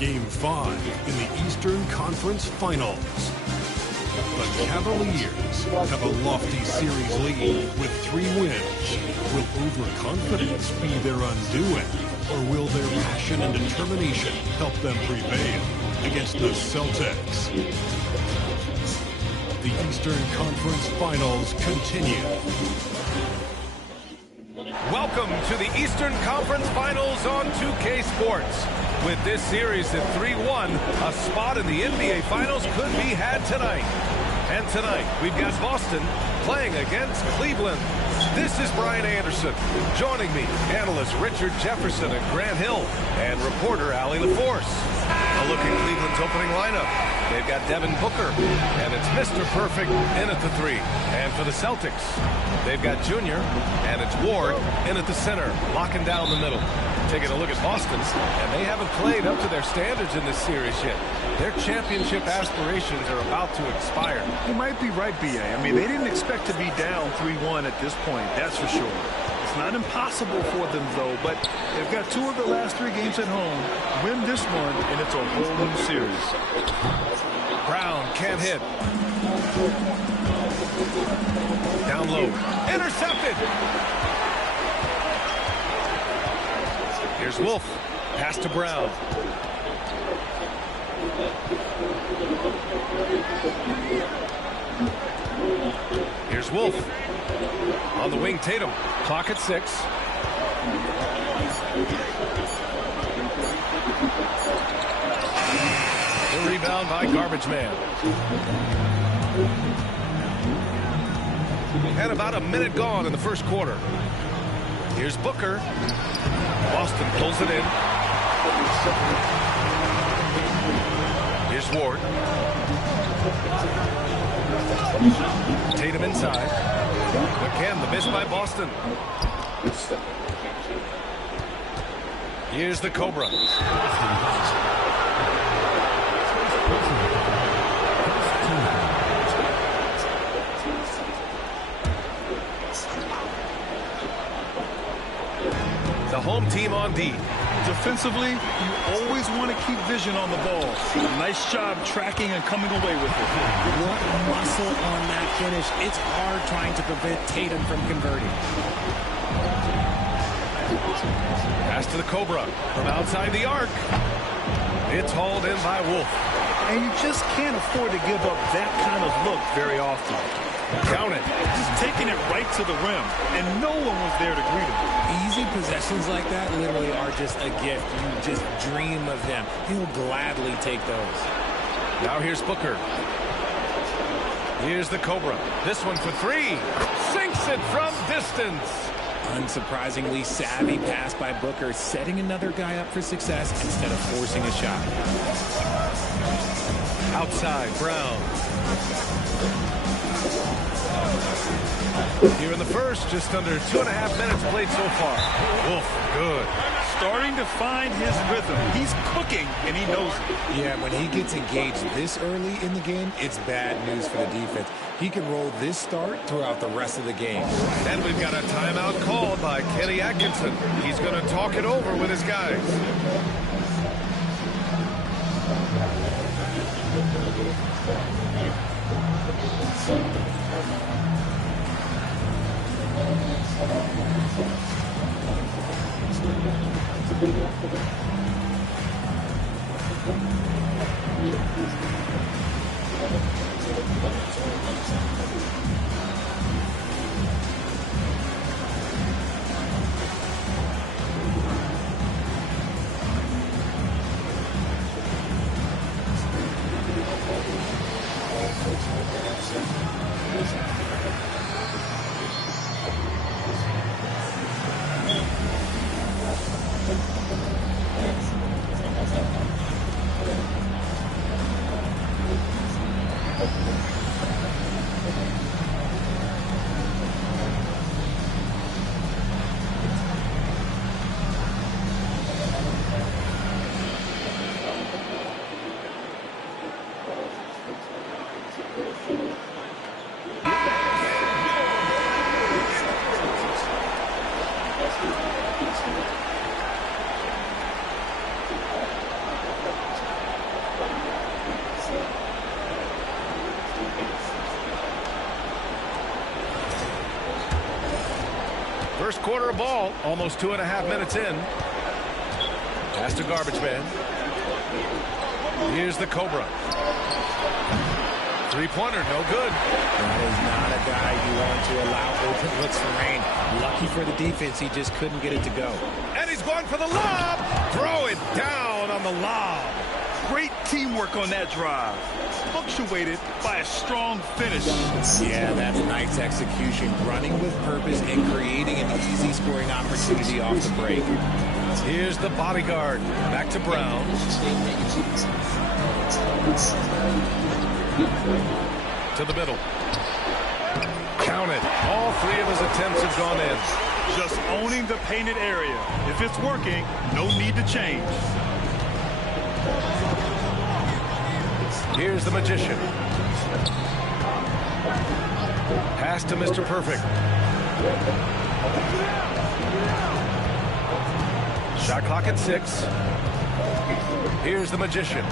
Game 5 in the Eastern Conference Finals. The Cavaliers have a lofty series lead with 3 wins. Will overconfidence be their undoing, or will their passion and determination help them prevail against the Celtics? The Eastern Conference Finals continue. Welcome to the Eastern Conference Finals on 2K Sports. With this series at 3-1, a spot in the NBA Finals could be had tonight. And tonight, we've got Boston playing against Cleveland. This is Brian Anderson. Joining me, analysts Richard Jefferson and Grant Hill, and reporter Allie LaForce. A look at Cleveland's opening lineup. They've got Devin Booker, and it's Mr. Perfect in at the 3. And for the Celtics, they've got Junior, and it's Ward in at the center, locking down the middle. Taking a look at Boston, and they haven't played up to their standards in this series yet. Their championship aspirations are about to expire. You might be right, B.A. I mean, they didn't expect to be down 3-1 at this point, that's for sure. It's not impossible for them, though, but they've got 2 of the last 3 games at home. Win this one, and it's a whole new series. Brown can't hit. Down low. Intercepted! Here's Wolf. Pass to Brown. Here's Wolf. On the wing, Tatum. Clock at 6. The rebound by Garbage Man. And about a minute gone in the first quarter. Here's Booker. Boston pulls it in. Here's Ward. Tatum inside. Again, the miss by Boston. Here's the Cobra. The home team on D. Defensively, you always want to keep vision on the ball. Nice job tracking and coming away with it. What muscle on that finish. It's hard trying to prevent Tatum from converting. Pass to the Cobra from outside the arc. It's hauled in by Wolf. And you just can't afford to give up that kind of look very often. Count it. Just taking it right to the rim, and no one was there to greet him. Easy possessions like that literally are just a gift. You just dream of them. He'll gladly take those. Now here's Booker. Here's the Cobra. This one for 3. Sinks it from distance. Unsurprisingly savvy pass by Booker, setting another guy up for success instead of forcing a shot. Outside, Brown. Here in the first, just under 2.5 minutes played so far. Wolf, good. Starting to find his rhythm. He's cooking, and he knows it. Yeah, when he gets engaged this early in the game, it's bad news for the defense. He can roll this start throughout the rest of the game. And we've got a timeout called by Kenny Atkinson. He's going to talk it over with his guys. quarter of ball, almost 2.5 minutes in. Pass to garbage man. Here's the Cobra. Three-pointer, no good. That is not a guy you want to allow open looks for rain. Lucky for the defense, he just couldn't get it to go. And he's going for the lob. Throw it down on the lob. Great teamwork on that drive. Punctuated by a strong finish. Yeah, that's nice execution. Running with purpose and creating an easy scoring opportunity off the break. Here's the bodyguard. Back to Brown. To the middle. Count it. All three of his attempts have gone in. Just owning the painted area. If it's working, no need to change. Here's the magician. Pass to Mr. Perfect. Shot clock at 6. Here's the magician.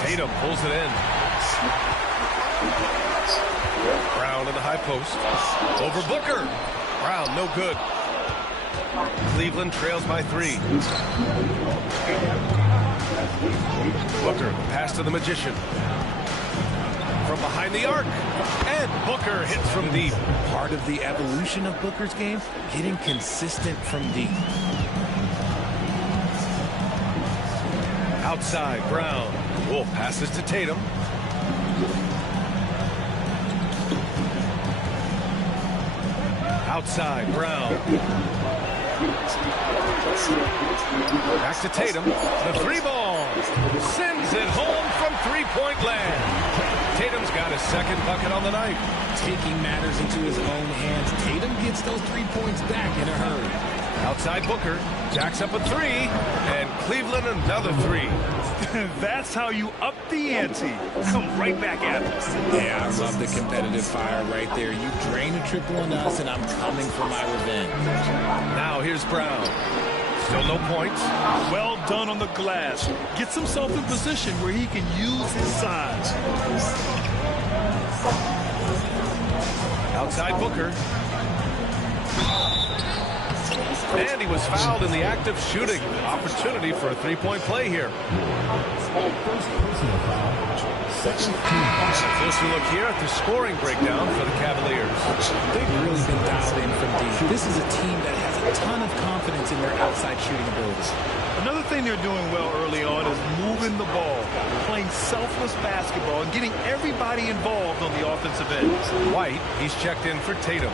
Tatum pulls it in. Brown in the high post. Over Booker. Brown, no good. Cleveland trails by 3. Booker, pass to the magician. From behind the arc. And Booker hits from deep. Part of the evolution of Booker's game, getting consistent from deep. Outside, Brown. Wolf passes to Tatum. Outside, Brown. Back to Tatum. The 3-ball. Sends it home from three-point land. Tatum's got his second bucket on the night. Taking matters into his own hands. Tatum gets those 3 points back in a hurry. Outside Booker. Jacks up a 3. And Cleveland another 3. That's how you up the ante. Come right back at us. Yeah, I love the competitive fire right there. You drain a triple on us, and I'm coming for my revenge. Now here's Brown. Still no points. Well done on the glass. Gets himself in position where he can use his size. Outside Booker. And he was fouled in the act of shooting. Opportunity for a three-point play here. Closer look here at the scoring breakdown for the Cavaliers. They've really been dialed in from deep. This is a team that has a ton of confidence in their outside shooting ability. Another thing they're doing well early on is moving the ball, playing selfless basketball, and getting everybody involved on the offensive end. White, he's checked in for Tatum.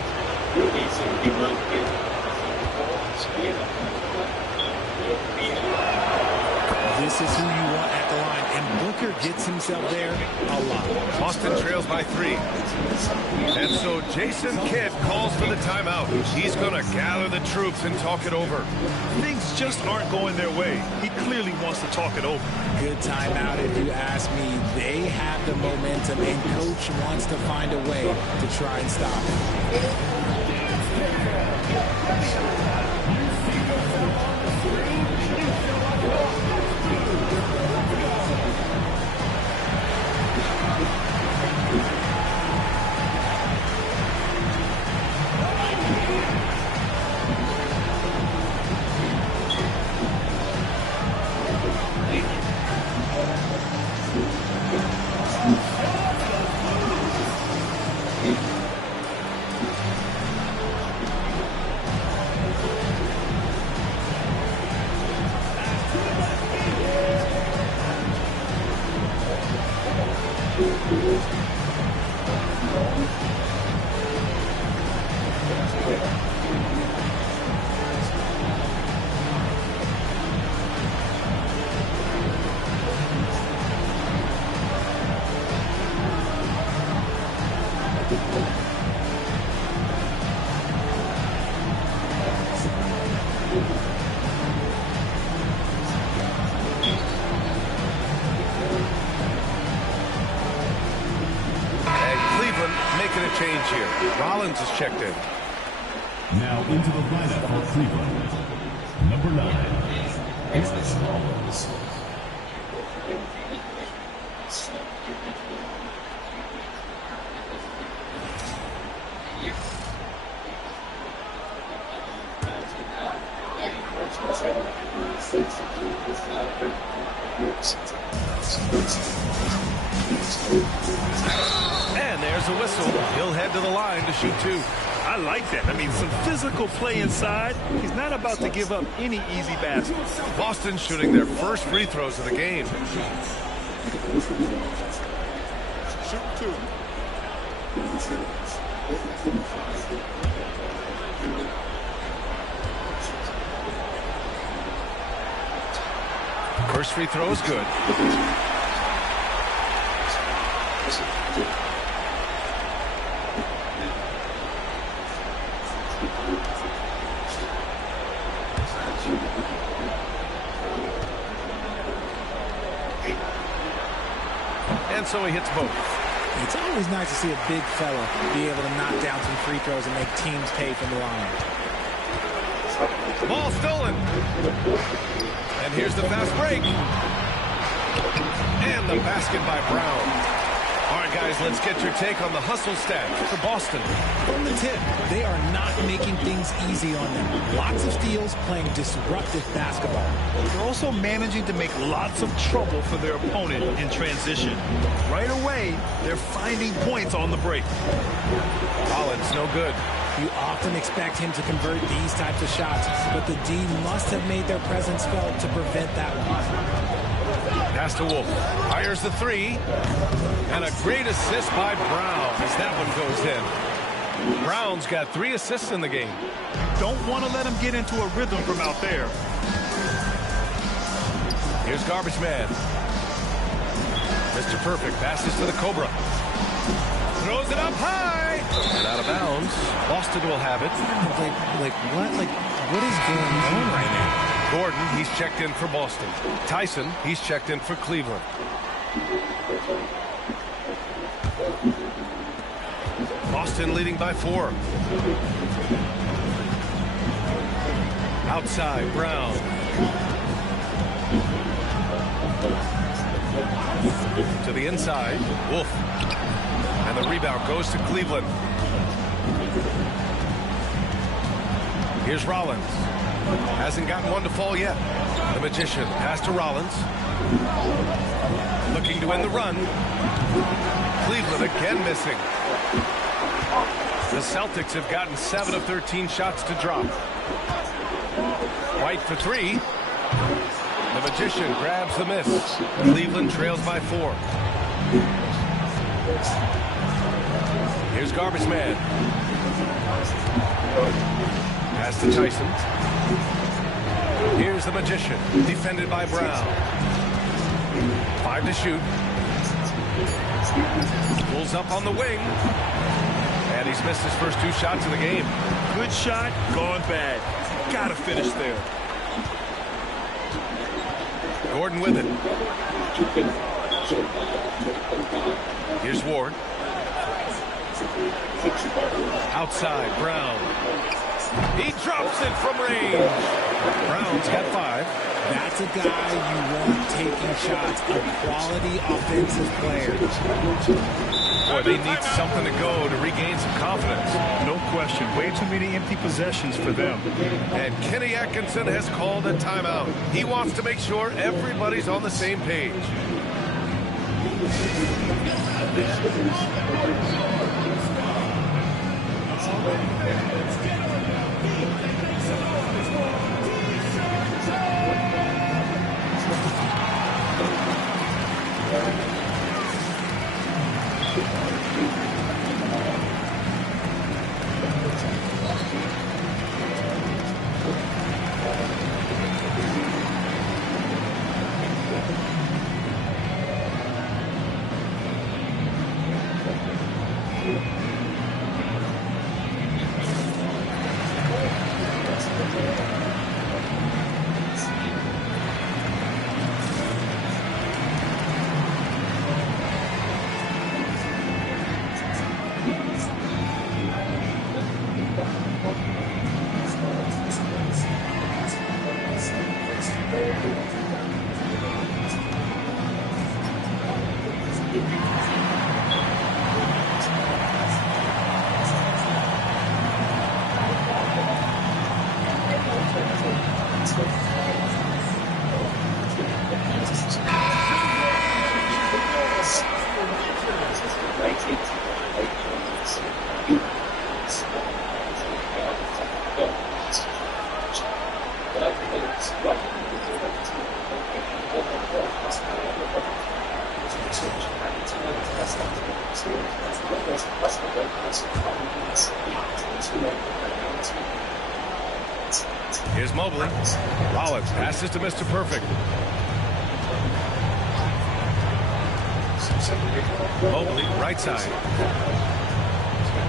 This is who you want at the line, and Booker gets himself there a lot. Boston trails by 3. And so Jason Kidd calls for the timeout. He's going to gather the troops and talk it over. Things just aren't going their way. He clearly wants to talk it over. Good timeout if you ask me. They have the momentum, and Coach wants to find a way to try and stop it. Change here. Rollins is checked in. Now into the lineup for Cleveland. Number 9, Aaron Rollins. head to the line to shoot 2. I like that. I mean, some physical play inside. He's not about to give up any easy baskets. Boston shooting their first free throws of the game. Shoot 2. First free throw is good. And so he hits both. It's always nice to see a big fella be able to knock down some free throws and make teams pay from the line. Ball stolen. And here's the fast break. And the basket by Brown. All right, guys, let's get your take on the hustle stats for Boston. From the tip, they are not making things easy on them. Lots of steals, playing disruptive basketball. They're also managing to make lots of trouble for their opponent in transition. Right away, they're finding points on the break. Rollins, no good. You often expect him to convert these types of shots, but the D must have made their presence felt to prevent that one. Pass to Wolf. Fires the 3. And a great assist by Brown as that one goes in. Brown's got 3 assists in the game. Don't want to let him get into a rhythm from out there. Here's Garbage Man. Mr. Perfect passes to the Cobra. Throws it up high. And out of bounds. Boston will have it. What is going on right now? Gordon, he's checked in for Boston. Tyson, he's checked in for Cleveland. Boston leading by 4. Outside, Brown. To the inside, Wolf. And the rebound goes to Cleveland. Here's Rollins. Hasn't gotten one to fall yet. The Magician, pass to Rollins. Looking to end the run. Cleveland again missing. The Celtics have gotten 7 of 13 shots to drop. White for 3. The Magician grabs the miss. Cleveland trails by 4. Here's Garbage Man. Pass to Tyson. Here's the Magician, defended by Brown. 5 to shoot. Pulls up on the wing. And he's missed his first 2 shots of the game. Good shot, gone bad. Gotta finish there. Gordon with it. Here's Ward. Outside, Brown. He drops it from range. Brown's got 5. That's a guy you want taking shots, a quality offensive player. Boy, they need something to go to regain some confidence. No question. Way too many empty possessions for them. And Kenny Atkinson has called a timeout. He wants to make sure everybody's on the same page. Here's Mobley. Rollins passes to Mr. Perfect. Mobley, right side.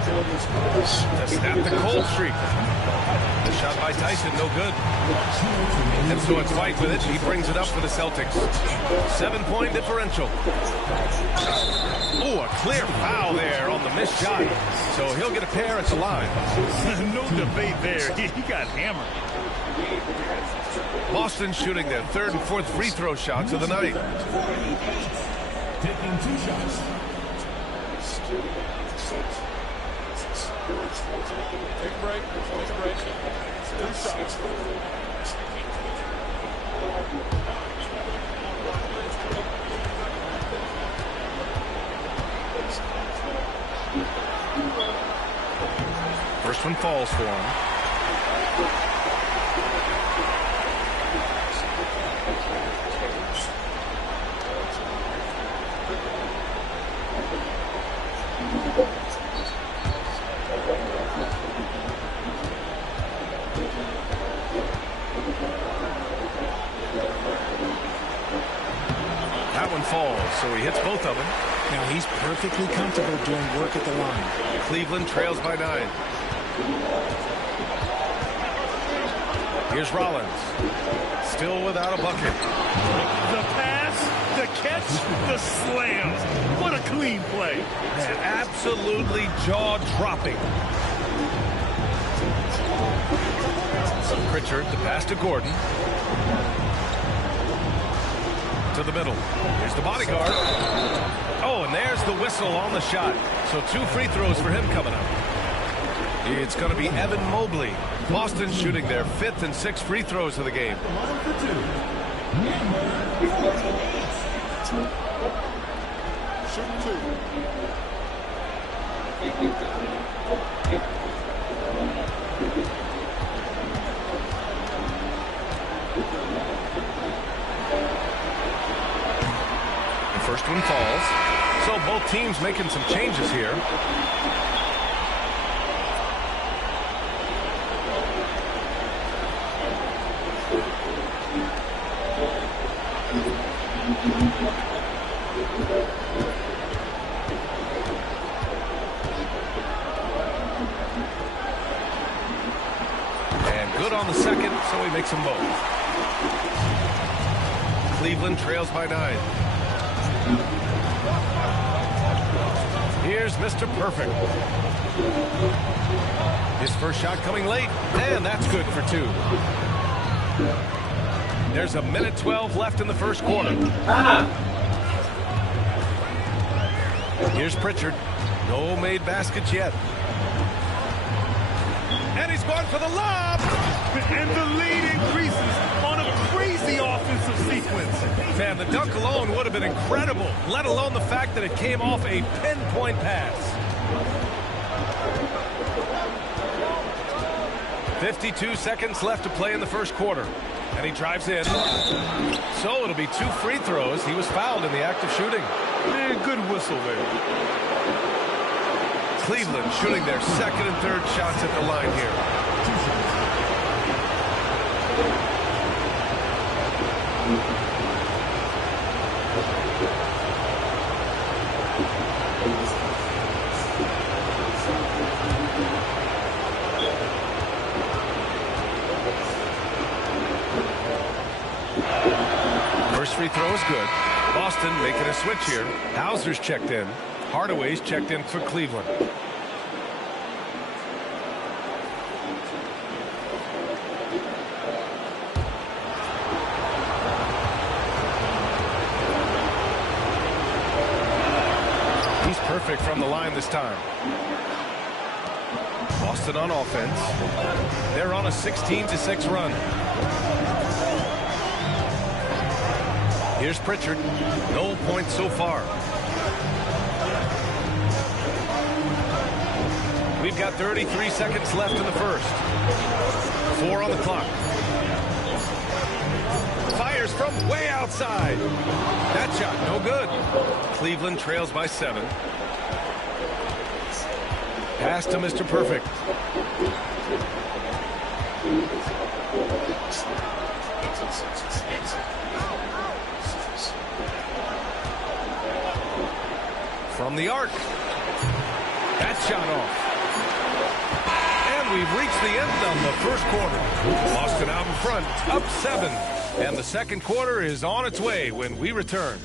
To snap the cold streak. The shot by Tyson, no good. And so it's White with it. He brings it up for the Celtics. 7-point differential. Oh, a clear foul there on the missed shot. So he'll get a pair at the line. No debate there. He got hammered. Boston shooting their third and fourth free throw shots of the night. Taking 2 shots. Take a break. Take a break. 2 shots. First one falls for him. That one falls, so he hits both of them. Now he's perfectly comfortable doing work at the line. Cleveland trails by 9. Here's Rollins. Still without a bucket. The pass, the catch, the slam. What a clean play. Man, absolutely jaw-dropping. Pritchard, the pass to Gordon. To the middle. Here's the bodyguard. Oh, and there's the whistle on the shot. So 2 free throws for him coming up. It's going to be Evan Mobley. Boston shooting their 5th and 6th free throws of the game. Line for 2. Number 8. Shoot 2. The first one falls. So both teams making some changes here. And good on the second, so he makes them both. Cleveland trails by 9. Here's Mr. Perfect. His first shot coming late, and that's good for 2. There's a minute 12 left in the first quarter. Here's Pritchard. No made baskets yet. And he's going for the lob. And the lead increases on a crazy offensive sequence. Man, the dunk alone would have been incredible, let alone the fact that it came off a pinpoint pass. 52 seconds left to play in the first quarter. And he drives in. So it'll be 2 free throws. He was fouled in the act of shooting. Man, good whistle there. Cleveland shooting their second and third shots at the line here. First free throw is good. Boston making a switch here. Hauser's checked in. Hardaway's checked in for Cleveland. He's perfect from the line this time. Boston on offense. They're on a 16-6 run. Here's Pritchard. No points so far. We've got 33 seconds left in the first. 4 on the clock. Fires from way outside. That shot, no good. Cleveland trails by 7. Pass to Mr. Perfect. the arc. That shot off. And we've reached the end of the first quarter. Boston out in front, up 7. And the second quarter is on its way when we return.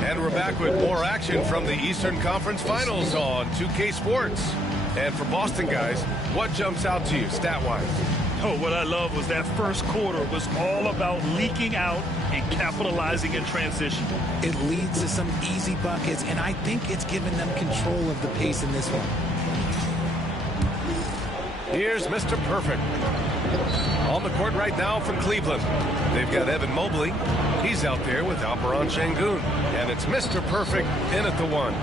And we're back with more action from the Eastern Conference Finals on 2K Sports. And for Boston guys, what jumps out to you stat-wise? Oh, what I love was that first quarter was all about leaking out and capitalizing in transition. It leads to some easy buckets, and I think it's given them control of the pace in this one. Here's Mr. Perfect. On the court right now from Cleveland. They've got Evan Mobley. He's out there with Alperon Şengün. And it's Mr. Perfect in at the 1.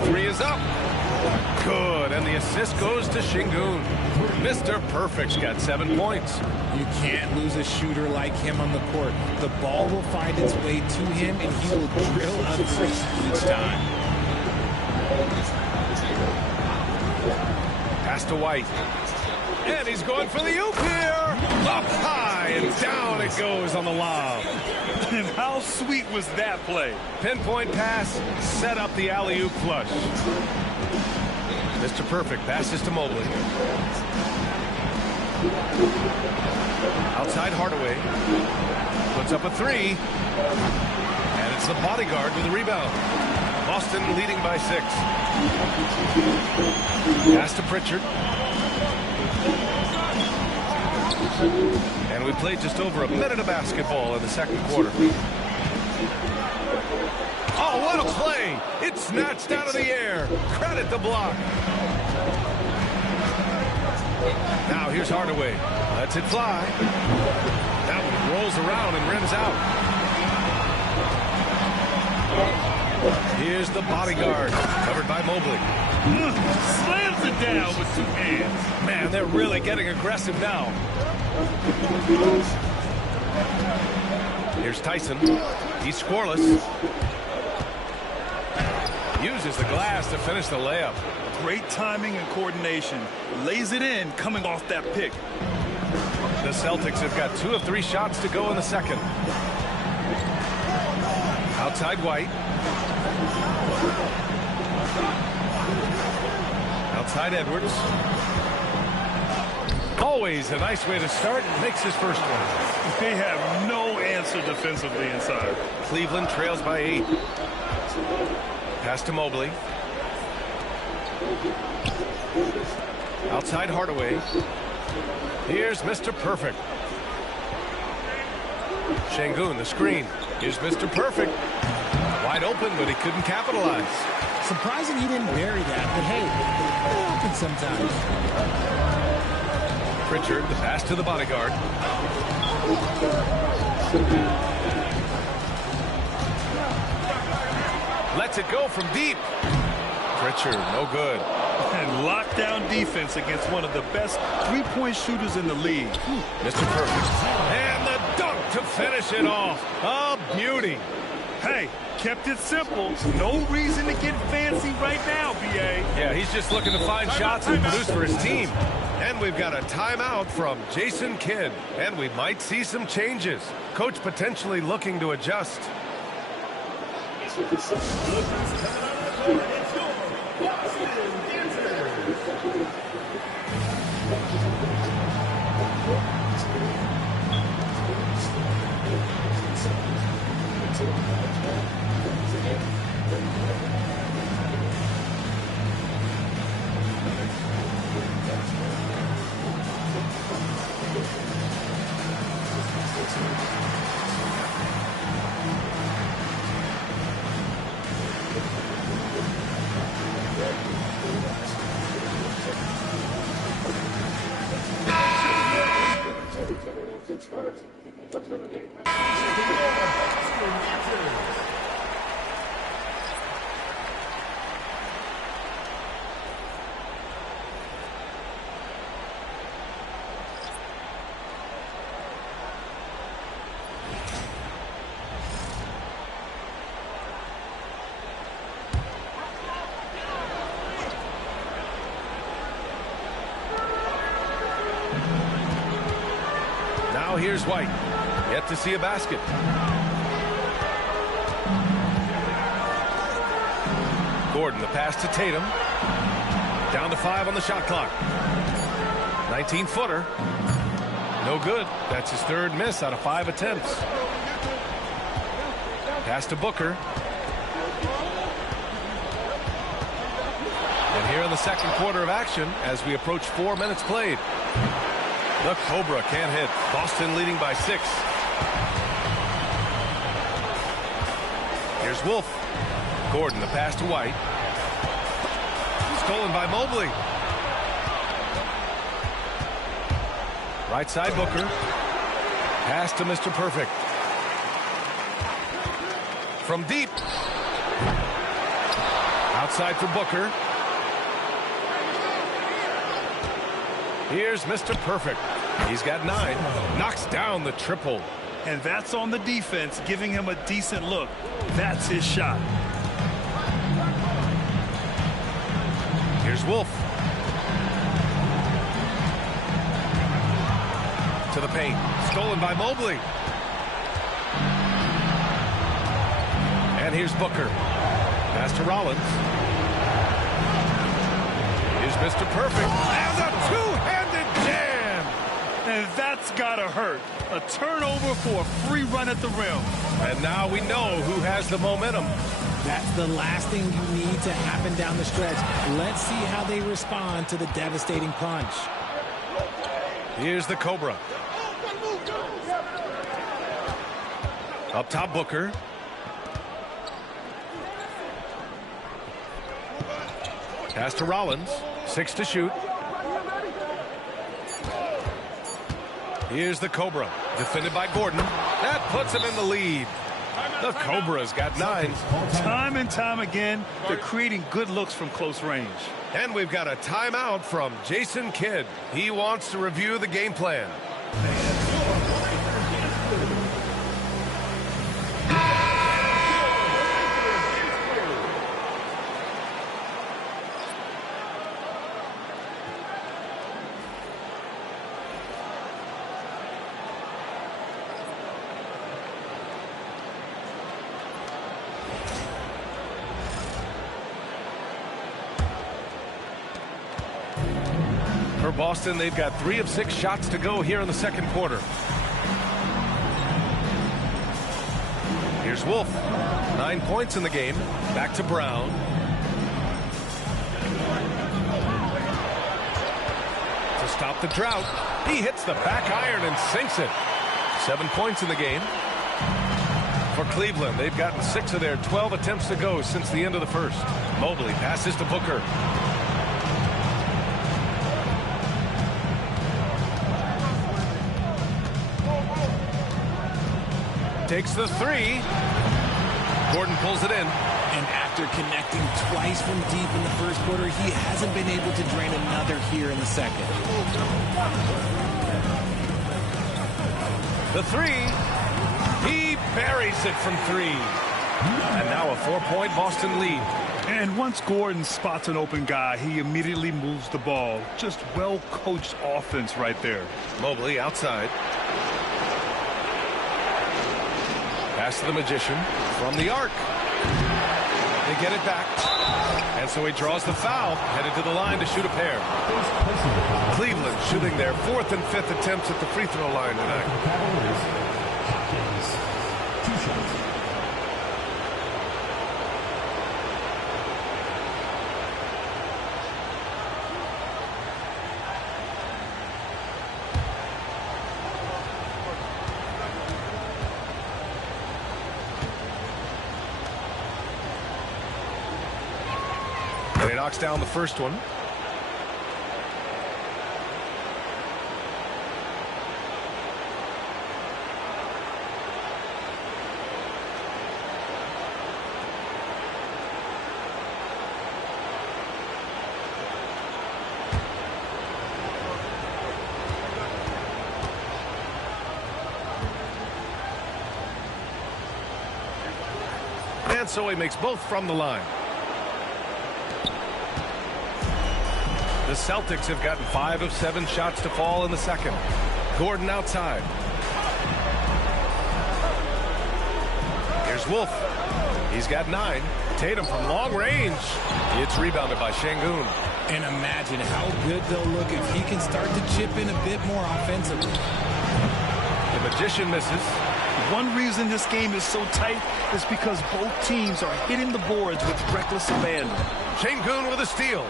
The 3 is up. Good, and the assist goes to Şengün. Mr. Perfect's got 7 points. You can't lose a shooter like him on the court. The ball will find its way to him, and he will drill a three each time. Pass to White. And he's going for the oop here. Up high, and down it goes on the lob. And how sweet was that play? Pinpoint pass, set up the alley-oop flush. Mr. Perfect passes to Mobley. Outside Hardaway. Puts up a 3. And it's the bodyguard with the rebound. Boston leading by 6. Pass to Pritchard. And we played just over a minute of basketball in the second quarter. Oh, what a play! It's snatched out of the air. Credit the block. Now here's Hardaway. Lets it fly. That one rolls around and rims out. Here's the bodyguard, covered by Mobley. Slams it down with 2 hands. Man, they're really getting aggressive now. Here's Tyson. He's scoreless. Uses the glass to finish the layup. Great timing and coordination. Lays it in coming off that pick. The Celtics have got 2 of 3 shots to go in the second. Outside White. Outside Edwards. Always a nice way to start. Makes his first one. They have no answer defensively inside. Cleveland trails by 8. Pass to Mobley. Outside Hardaway. Here's Mr. Perfect. Şengün, the screen. Here's Mr. Perfect. Wide open, but he couldn't capitalize. Surprising he didn't bury that, but hey, it happens sometimes. Pritchard, the pass to the bodyguard. Lets it go from deep. Pritchard, no good. And lockdown defense against one of the best three-point shooters in the league. Mr. Perfect. And the dunk to finish it off. A beauty. Hey, kept it simple. No reason to get fancy right now, B.A. Yeah, he's just looking to find shots and produce for his team. And we've got a timeout from Jason Kidd. And we might see some changes. Coach potentially looking to adjust. Now here's White. Yet to see a basket. Gordon, the pass to Tatum. Down to 5 on the shot clock. 19-footer. No good. That's his third miss out of 5 attempts. Pass to Booker. And here in the second quarter of action as we approach 4 minutes played. The Cobra can't hit. Boston leading by 6. Here's Wolf. Gordon, the pass to White. Stolen by Mobley. Right side Booker. Pass to Mr. Perfect. From deep. Outside for Booker. Here's Mr. Perfect. He's got 9. Knocks down the triple. And that's on the defense, giving him a decent look. That's his shot. Here's Wolf. To the paint. Stolen by Mobley. And here's Booker. Pass to Rollins. Here's Mr. Perfect. And a two-handed jam. And that's gotta hurt. A turnover for a free run at the rim. And now we know who has the momentum. That's the last thing you need to happen down the stretch. Let's see how they respond to the devastating punch. Here's the Cobra. Up top, Booker. Pass to Rollins. 6 to shoot. Here's the Cobra. Defended by Gordon. That puts him in the lead. The Cobra's got 9. Time and time again, they're creating good looks from close range. And we've got a timeout from Jason Kidd. He wants to review the game plan. For Boston, they've got 3 of 6 shots to go here in the second quarter. Here's Wolf. 9 points in the game. Back to Brown. To stop the drought, he hits the back iron and sinks it. 7 points in the game. For Cleveland, they've gotten 6 of their 12 attempts to go since the end of the first. Mobley passes to Booker. Takes the 3. Gordon pulls it in. And after connecting twice from deep in the first quarter, he hasn't been able to drain another here in the second. The 3. He buries it from 3. And now a 4-point Boston lead. And once Gordon spots an open guy, he immediately moves the ball. Just well-coached offense right there. Mobley outside. Pass to the Magician from the arc. They get it back. And so he draws the foul, headed to the line to shoot a pair. Cleveland shooting their 4th and 5th attempts at the free throw line tonight. 2 shots. And he knocks down the first one. And so he makes both from the line. The Celtics have gotten 5 of 7 shots to fall in the second. Gordon outside. Here's Wolf. He's got 9. Tatum from long range. It's rebounded by Şengün. And imagine how good they'll look if he can start to chip in a bit more offensively. The Magician misses. One reason this game is so tight is because both teams are hitting the boards with reckless abandon. Şengün with a steal.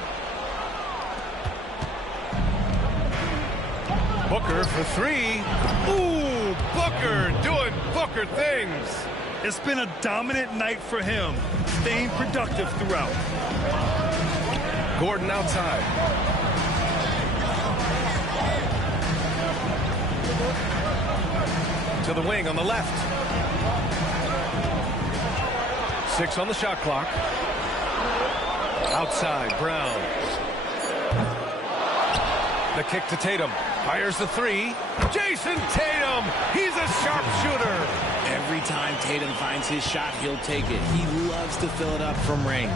Booker for 3. Ooh, Booker doing Booker things. It's been a dominant night for him, staying productive throughout. Gordon outside. To the wing on the left. 6 on the shot clock. Outside, Brown. The kick to Tatum. Fires the 3. Jason Tatum! He's a sharpshooter! Every time Tatum finds his shot, he'll take it. He loves to fill it up from range.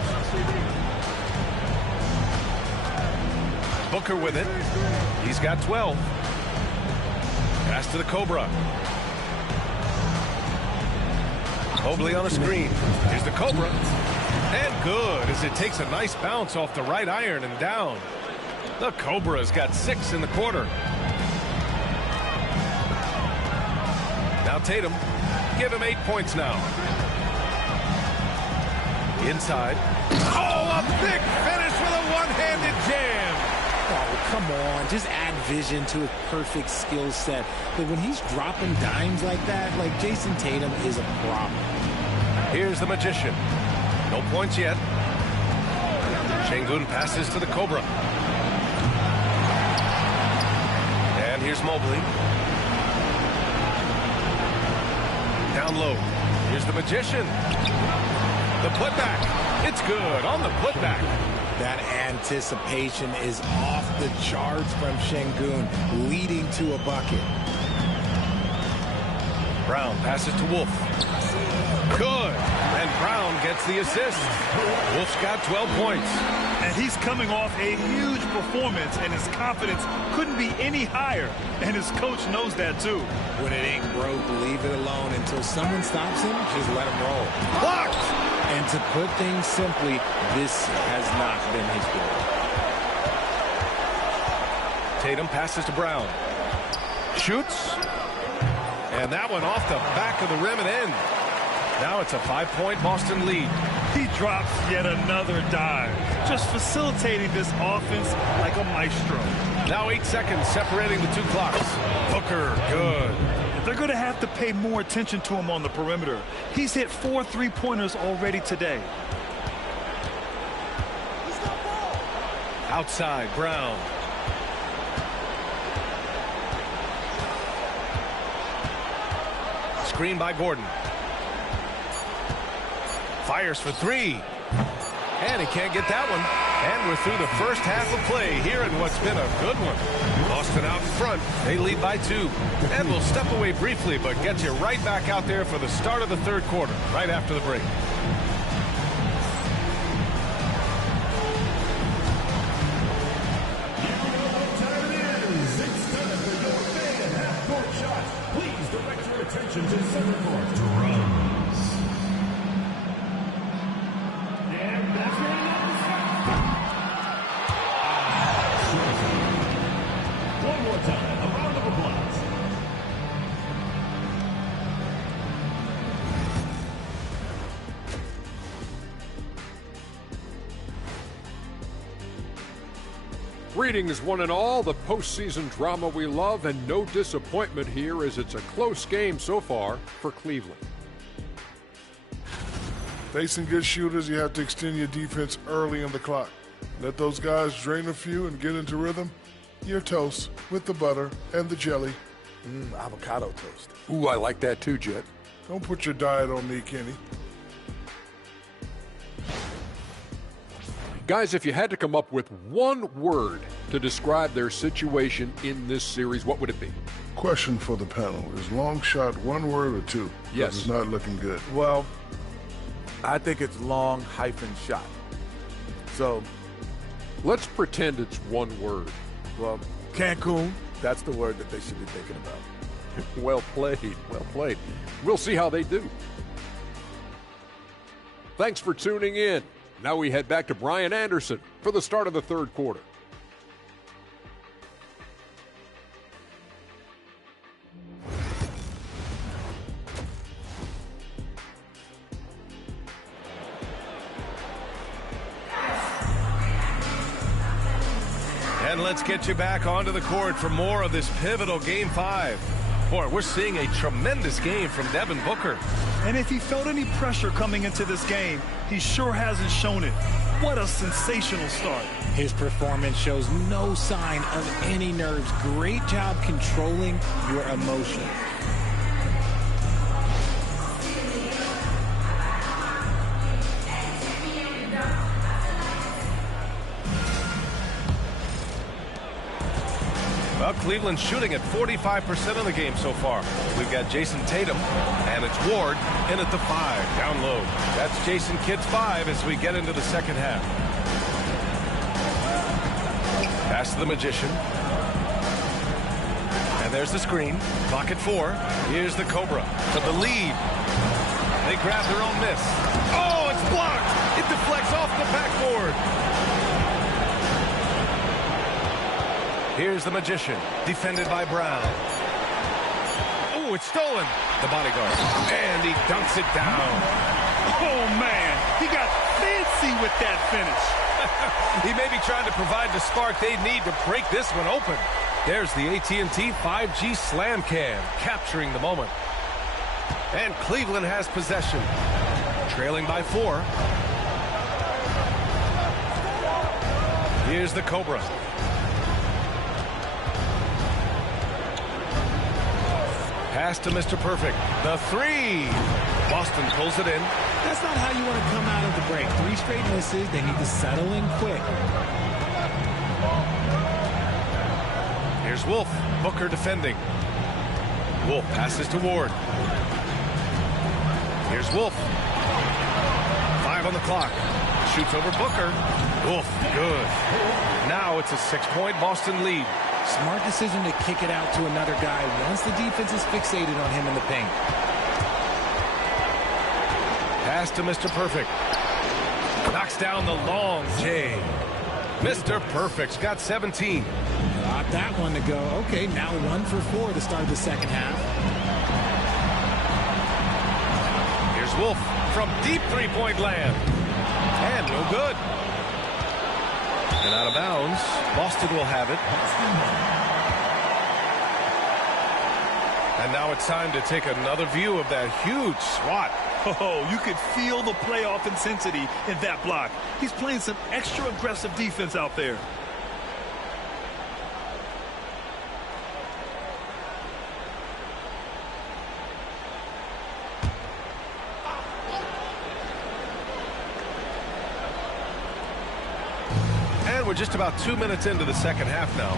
Booker with it. He's got 12. Pass to the Cobra. Mobley on a screen. Here's the Cobra. And good as it takes a nice bounce off the right iron and down. The Cobra's got 6 in the quarter. Now Tatum. Give him 8 points now. Inside. Oh, a big finish with a one-handed jam. Oh, come on. Just add vision to his perfect skill set. But when he's dropping dimes like that, like Jason Tatum is a problem. Here's the Magician. No points yet. Şengün passes to the Cobra. And here's Mobley. Down low. Here's the Magician. The putback. It's good on the putback. That anticipation is off the charts from Şengün, leading to a bucket. Brown passes to Wolf. Good. And Brown gets the assist. Wolf's got 12 points. And he's coming off a huge performance, and his confidence couldn't be any higher. And his coach knows that, too. When it ain't broke, leave it alone. Until someone stops him, just let him roll. Blocked! And to put things simply, this has not been his goal. Tatum passes to Brown. Shoots. And that one off the back of the rim and in. Now it's a 5-point Boston lead. He drops yet another dive, just facilitating this offense like a maestro. Now 8 seconds separating the 2 clocks. Booker, good. They're going to have to pay more attention to him on the perimeter. He's hit 4 3-pointers already today. Outside, Brown. Screen by Gordon. Fires for 3. And he can't get that one. And we're through the first half of play here in what's been a good one. Boston out in front. They lead by 2. And we'll step away briefly, but get you right back out there for the start of the third quarter, right after the break. Please direct your attention to center court. Drums. And that's where one more time, a round of applause. Greetings, one and all. The postseason drama we love, and no disappointment here as it's a close game so far for Cleveland. Facing good shooters, you have to extend your defense early in the clock. Let those guys drain a few and get into rhythm. Your toast with the butter and the jelly. Avocado toast. Ooh, I like that too, Jet. Don't put your diet on me, Kenny. Guys, if you had to come up with one word to describe their situation in this series, what would it be? Question for the panel. Is long shot one word or 2? Yes. It's not looking good. Well, I think it's long hyphen shot. So, let's pretend it's one word. Well, Cancun, that's the word that they should be thinking about. Well played, well played. We'll see how they do. Thanks for tuning in. Now we head back to Brian Anderson for the start of the third quarter. And let's get you back onto the court for more of this pivotal Game 5. Boy, we're seeing a tremendous game from Devin Booker. And if he felt any pressure coming into this game, he sure hasn't shown it. What a sensational start. His performance shows no sign of any nerves. Great job controlling your emotions. Well, Cleveland's shooting at 45% of the game so far. We've got Jason Tatum, and it's Ward in at the 5, down low. That's Jason Kidd's 5 as we get into the second half. Pass to the Magician. And there's the screen. Clock at 4. Here's the Cobra to the lead. They grab their own miss. Oh, it's blocked. It deflects off the backboard. Here's the Magician, defended by Brown. Oh, it's stolen. The bodyguard. And he dunks it down. Oh, man. He got fancy with that finish. He may be trying to provide the spark they need to break this one open. There's the AT&T 5G Slam Cam, capturing the moment. And Cleveland has possession, trailing by 4. Here's the Cobra. Pass to Mr. Perfect. The 3. Boston pulls it in. That's not how you want to come out of the break. 3 straight misses. They need to settle in quick. Here's Wolf. Booker defending. Wolf passes to Ward. Here's Wolf. 5 on the clock. Shoots over Booker. Wolf, good. Now it's a 6-point Boston lead. Smart decision to kick it out to another guy once the defense is fixated on him in the paint. Pass to Mr. Perfect. Knocks down the long J. Mr. Perfect's got 17. Got that one to go. Okay, now 1 for 4 to start the second half. Here's Wolf from deep 3-point land. And no good. And out of bounds. Boston will have it. And now it's time to take another view of that huge swat. Oh, you could feel the playoff intensity in that block. He's playing some extra aggressive defense out there. And we're just about 2 minutes into the second half now.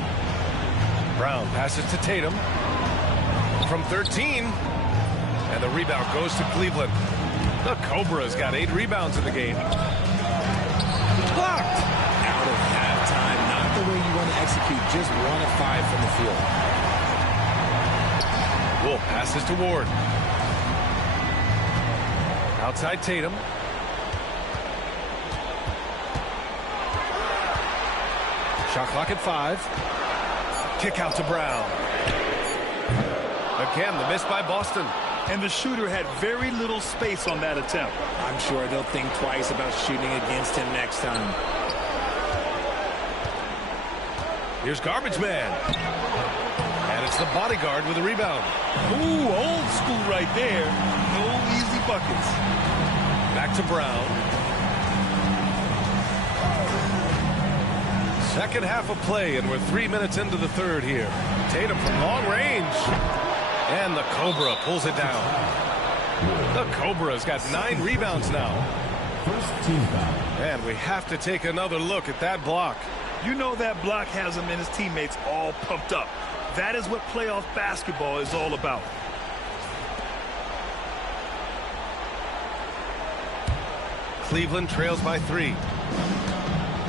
Brown passes to Tatum from 13. And the rebound goes to Cleveland. The Cobra's got 8 rebounds in the game. Blocked. Out of halftime. Not the way you want to execute. Just 1 of 5 from the field. Wolf passes to Ward. Outside Tatum. Shot clock at 5. Kick out to Brown. Again, the miss by Boston. And the shooter had very little space on that attempt. I'm sure they'll think twice about shooting against him next time. Here's Garbage Man. And it's the bodyguard with the rebound. Ooh, old school right there. No easy buckets. Back to Brown. Second half of play, and we're 3 minutes into the third here. Tatum from long range. And the Cobra pulls it down. The Cobra's got 9 rebounds now. First team foul. And we have to take another look at that block. You know that block has him and his teammates all pumped up. That is what playoff basketball is all about. Cleveland trails by 3.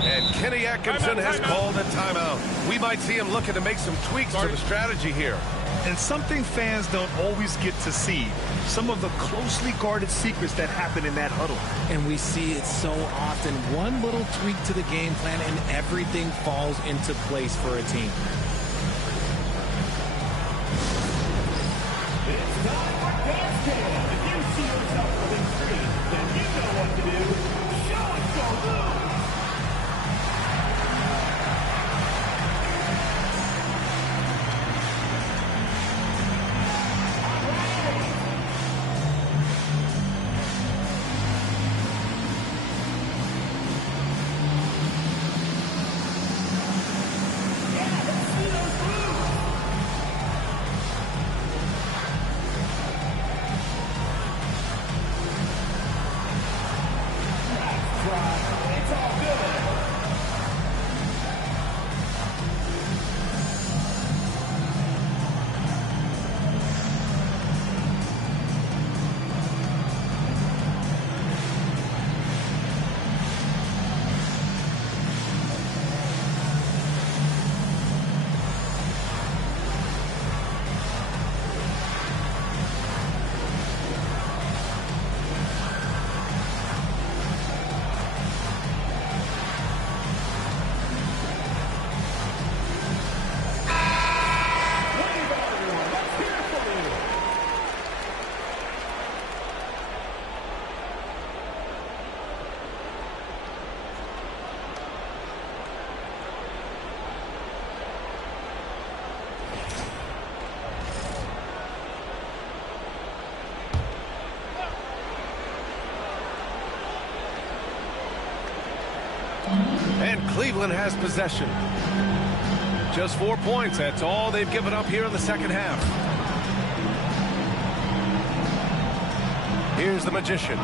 And Kenny Atkinson has called a timeout. We might see him looking to make some tweaks to the strategy here. And something fans don't always get to see, some of the closely guarded secrets that happen in that huddle. And we see it so often. One little tweak to the game plan and everything falls into place for a team. It's time for dance time. If you see yourself within three, then you know what to do. Show it, go blue. And Cleveland has possession. Just 4 points. That's all they've given up here in the second half. Here's the Magician.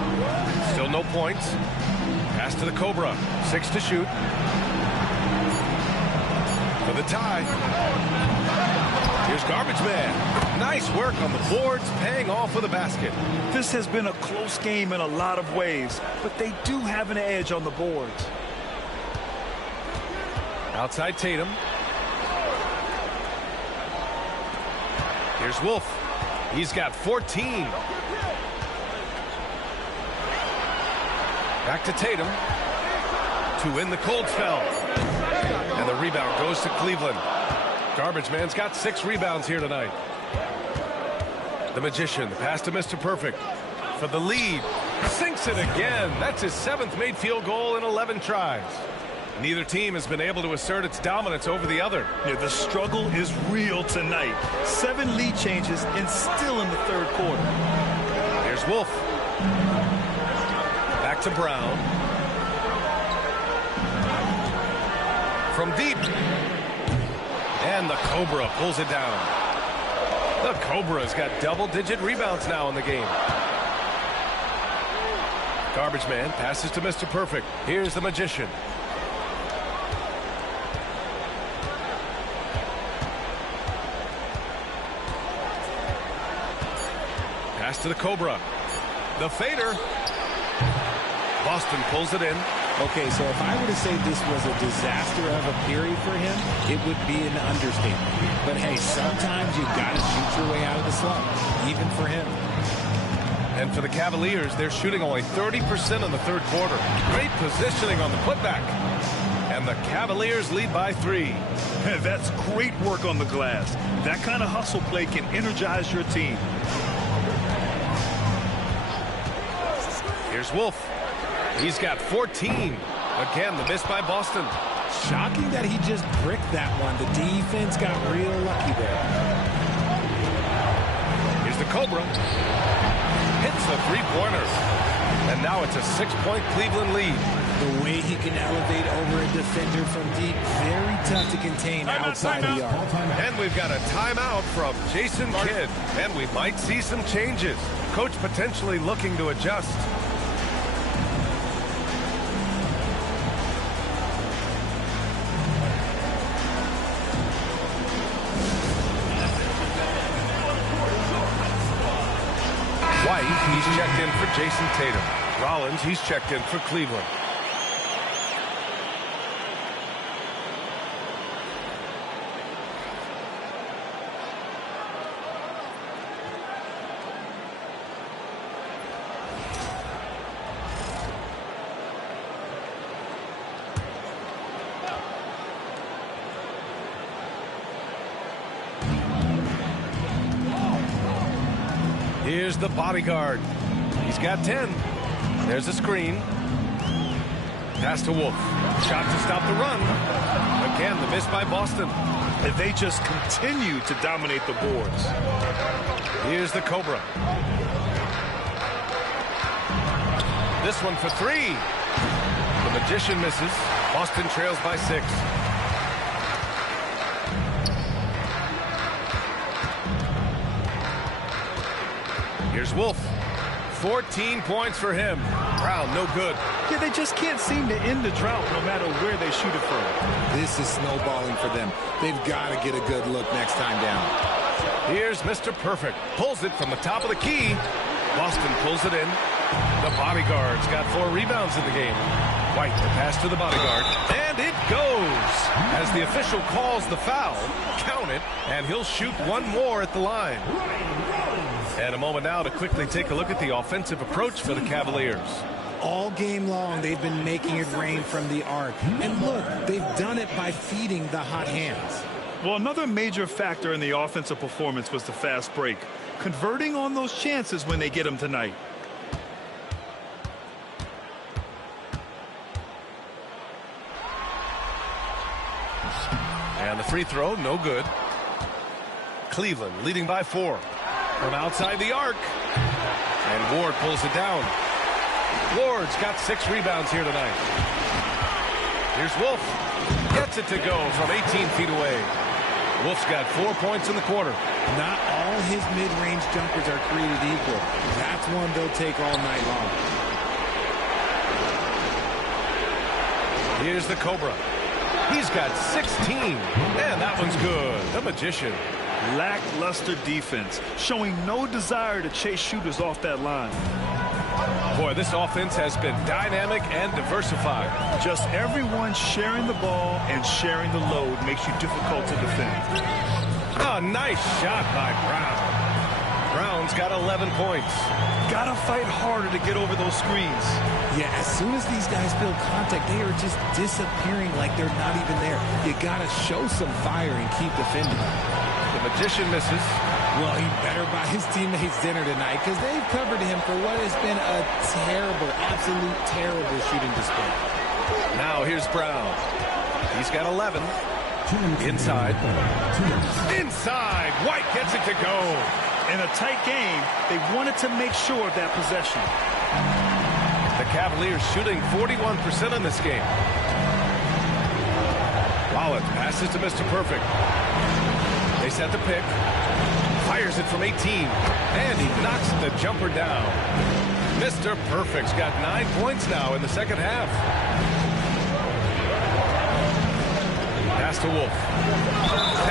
Still no points. Pass to the Cobra. 6 to shoot. For the tie. Here's Garbage Man. Nice work on the boards, paying off with a basket. This has been a close game in a lot of ways, but they do have an edge on the boards. Outside Tatum. Here's Wolf. He's got 14. Back to Tatum. To win the cold spell. And the rebound goes to Cleveland. Garbage Man's got 6 rebounds here tonight. The Magician, the pass to Mr. Perfect. For the lead. Sinks it again. That's his 7th made field goal in 11 tries. Neither team has been able to assert its dominance over the other. Yeah, the struggle is real tonight. 7 lead changes and still in the third quarter. Here's Wolf. Back to Brown. From deep. And the Cobra pulls it down. The Cobra's got double-digit rebounds now in the game. Garbage Man passes to Mr. Perfect. Here's the Magician. Pass to the Cobra. The fader. Boston pulls it in. Okay, so if I were to say this was a disaster of a period for him, it would be an understatement. But hey, sometimes you got to shoot your way out of the slump, even for him. And for the Cavaliers, they're shooting only 30% in the third quarter. Great positioning on the putback. And the Cavaliers lead by 3. That's great work on the glass. That kind of hustle play can energize your team. Here's Wolf. He's got 14. Again, the miss by Boston. Shocking that he just bricked that one. The defense got real lucky there. Here's the Cobra. Hits the three-pointer. And now it's a 6-point Cleveland lead. The way he can elevate over a defender from deep, very tough to contain outside the arc. And we've got a timeout from Jason Kidd. And we might see some changes. Coach potentially looking to adjust. White, he's checked in for Jason Tatum. Rollins, he's checked in for Cleveland. Here's the bodyguard. He's got 10. There's a screen. Pass to Wolf. Shot to stop the run. Again, the miss by Boston. And they just continue to dominate the boards. Here's the Cobra. This one for 3. The Magician misses. Boston trails by 6. Here's Wolf. 14 points for him. Brown, no good. Yeah, they just can't seem to end the drought no matter where they shoot it from. This is snowballing for them. They've got to get a good look next time down. Here's Mr. Perfect. Pulls it from the top of the key. Boston pulls it in. The bodyguard's got 4 rebounds in the game. White, the pass to the bodyguard. And it goes. As the official calls the foul, count it, and he'll shoot one more at the line. And a moment now to quickly take a look at the offensive approach for the Cavaliers. All game long, they've been making it rain from the arc. And look, they've done it by feeding the hot hands. Well, another major factor in the offensive performance was the fast break. Converting on those chances when they get them tonight. And the free throw, no good. Cleveland leading by 4. From outside the arc. And Ward pulls it down. Ward's got 6 rebounds here tonight. Here's Wolf. Gets it to go from 18 feet away. Wolf's got 4 points in the quarter. Not all his mid-range jumpers are created equal. That's one they'll take all night long. Here's the Cobra. He's got 16. And that one's good. The Magician. Lackluster defense, showing no desire to chase shooters off that line. Boy, this offense has been dynamic and diversified. Just everyone sharing the ball and sharing the load makes you difficult to defend. A nice shot by Brown. Brown's got 11 points. Gotta fight harder to get over those screens. Yeah, as soon as these guys feel contact, they are just disappearing like they're not even there. You gotta show some fire and keep defending. The Magician misses. Well, he better buy his teammates dinner tonight because they've covered him for what has been a terrible, absolute terrible shooting display. Now here's Brown. He's got 11. Inside. Inside. White gets it to go. In a tight game, they wanted to make sure of that possession. The Cavaliers shooting 41% in this game. Wallace passes to Mr. Perfect. They set the pick. Fires it from 18. And he knocks the jumper down. Mr. Perfect's got 9 points now in the second half. Pass to Wolf.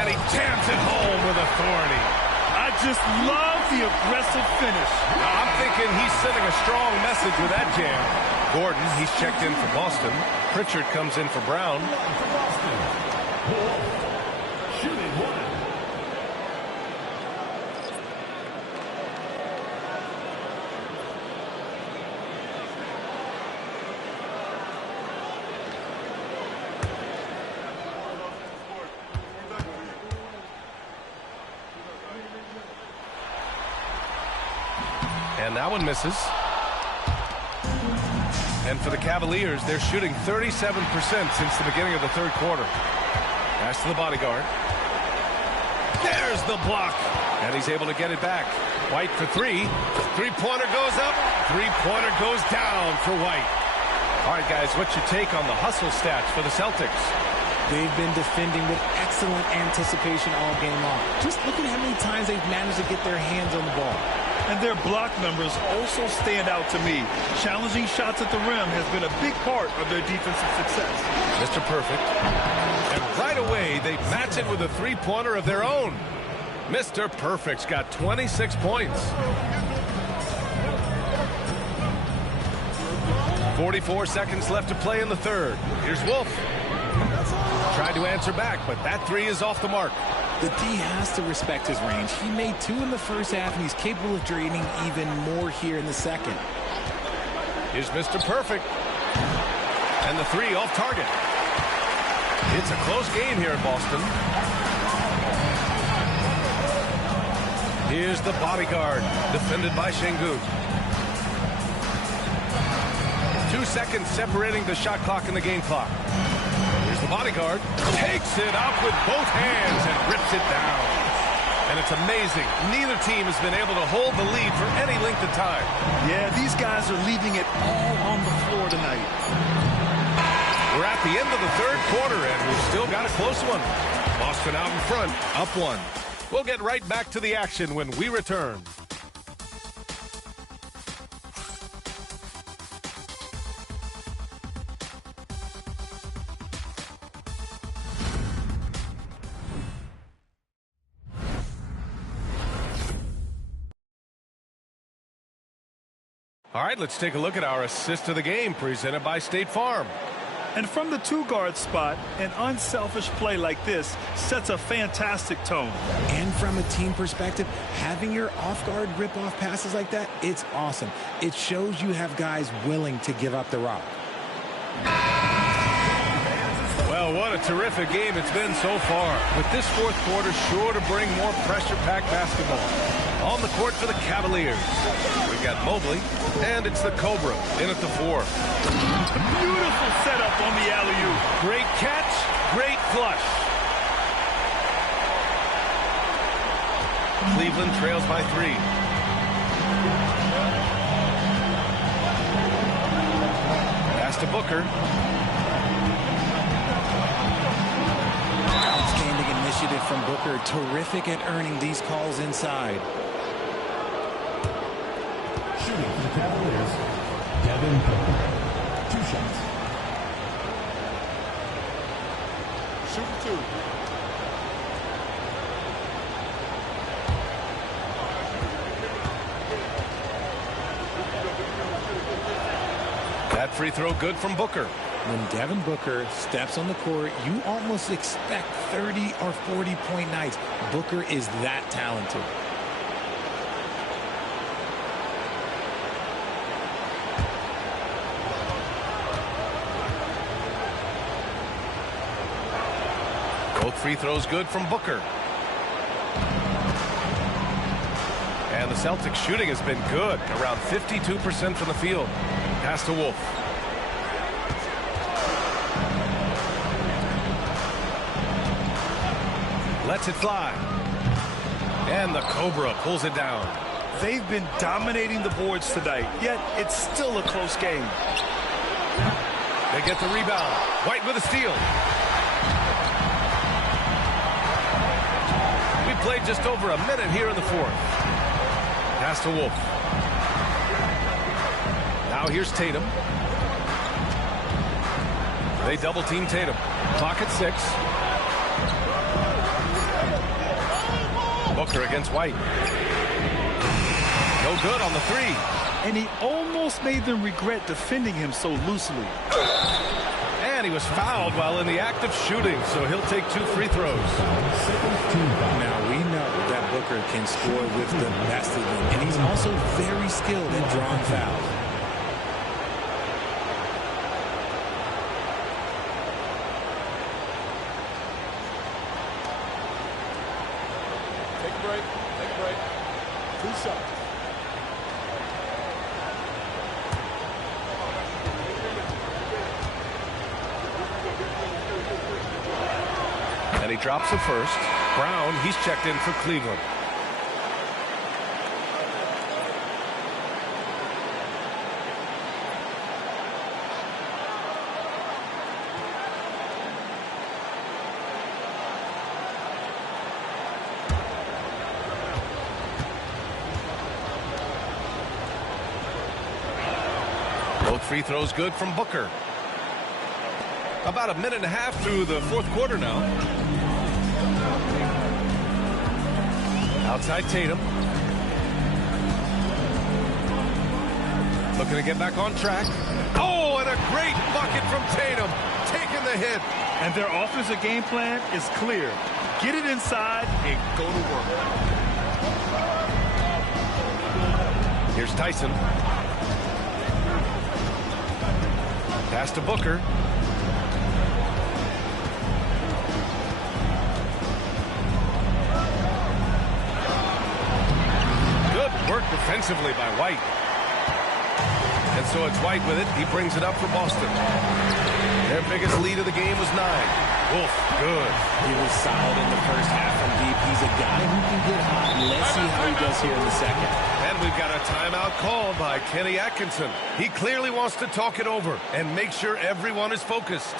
And he jams it home with authority. I just love the aggressive finish. I'm thinking he's sending a strong message with that jam. Gordon, he's checked in for Boston. Pritchard comes in for Brown. And that one misses. And for the Cavaliers, they're shooting 37% since the beginning of the third quarter. Pass to the bodyguard. There's the block. And he's able to get it back. White for 3. Three-pointer goes up. Three-pointer goes down for White. All right, guys, what's your take on the hustle stats for the Celtics? They've been defending with excellent anticipation all game long. Just look at how many times they've managed to get their hands on the ball. And their block numbers also stand out to me. Challenging shots at the rim has been a big part of their defensive success. Mr. Perfect. And right away, they match it with a three-pointer of their own. Mr. Perfect's got 26 points. 44 seconds left to play in the third. Here's Wolf. Tried to answer back, but that 3 is off the mark. The D has to respect his range. He made 2 in the first half, and he's capable of draining even more here in the second. Here's Mr. Perfect. And the 3 off target. It's a close game here in Boston. Here's the bodyguard, defended by Şengün. 2 seconds separating the shot clock and the game clock. Here's the bodyguard. Takes it up with both hands and rips it down. And it's amazing. Neither team has been able to hold the lead for any length of time. Yeah, these guys are leaving it all on the floor tonight. We're at the end of the third quarter, and we've still got a close one. Boston out in front, up 1. We'll get right back to the action when we return. All right, let's take a look at our assist of the game presented by State Farm. And from the 2-guard spot, an unselfish play like this sets a fantastic tone. And from a team perspective, having your off-guard rip-off passes like that, it's awesome. It shows you have guys willing to give up the rock. Well, what a terrific game it's been so far. With this fourth quarter sure to bring more pressure-packed basketball. On the court for the Cavaliers, we've got Mobley, and it's the Cobra in at the 4. Beautiful setup on the alley-oop. Great catch, great flush. Cleveland trails by 3. Pass to Booker. Outstanding initiative from Booker. Terrific at earning these calls inside. Shooting for the Cavaliers, Devin Booker. 2 shots. Shooting 2. That free throw good from Booker. When Devin Booker steps on the court, you almost expect 30 or 40-point nights. Booker is that talented. Both free throws good from Booker. And the Celtics shooting has been good, around 52% from the field. Pass to Wolf. Lets it fly. And the Cobra pulls it down. They've been dominating the boards tonight, yet it's still a close game. They get the rebound. White with a steal. We played just over a minute here in the fourth. Pass to Wolf. Now here's Tatum. They double team Tatum. Clock at 6. Booker against White. No good on the 3. And he almost made them regret defending him so loosely. And he was fouled while in the act of shooting, so he'll take 2 free throws. Now we know that Booker can score with the best of them, and he's also very skilled at drawing fouls. Take a break. Take a break. 2 shots. And he drops the first. Brown, he's checked in for Cleveland. Both free throws good from Booker. About a minute and a half through the fourth quarter now. Outside Tatum. Looking to get back on track. Oh, and a great bucket from Tatum. Taking the hit. And their offensive game plan is clear. Get it inside and go to work. Here's Tyson. Pass to Booker. defensively by White. And so it's White with it. He brings it up for Boston. Their biggest lead of the game was 9. Wolf, good. He was solid in the first half from deep. He's a guy who can get hot. Let's see how he does here in the second. And we've got a timeout called by Kenny Atkinson. He clearly wants to talk it over and make sure everyone is focused.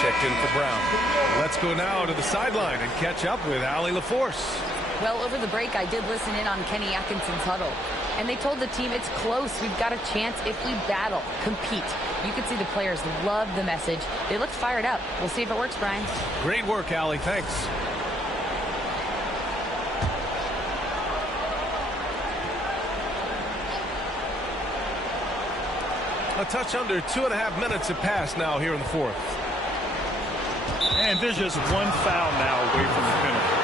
Checked in for Brown. Let's go now to the sideline and catch up with Allie LaForce. Well, over the break, I did listen in on Kenny Atkinson's huddle. And they told the team it's close. We've got a chance if we battle, compete. You can see the players love the message. They look fired up. We'll see if it works, Brian. Great work, Allie. Thanks. A touch under 2.5 minutes have passed now here in the fourth. And there's just one foul now away from the penalty.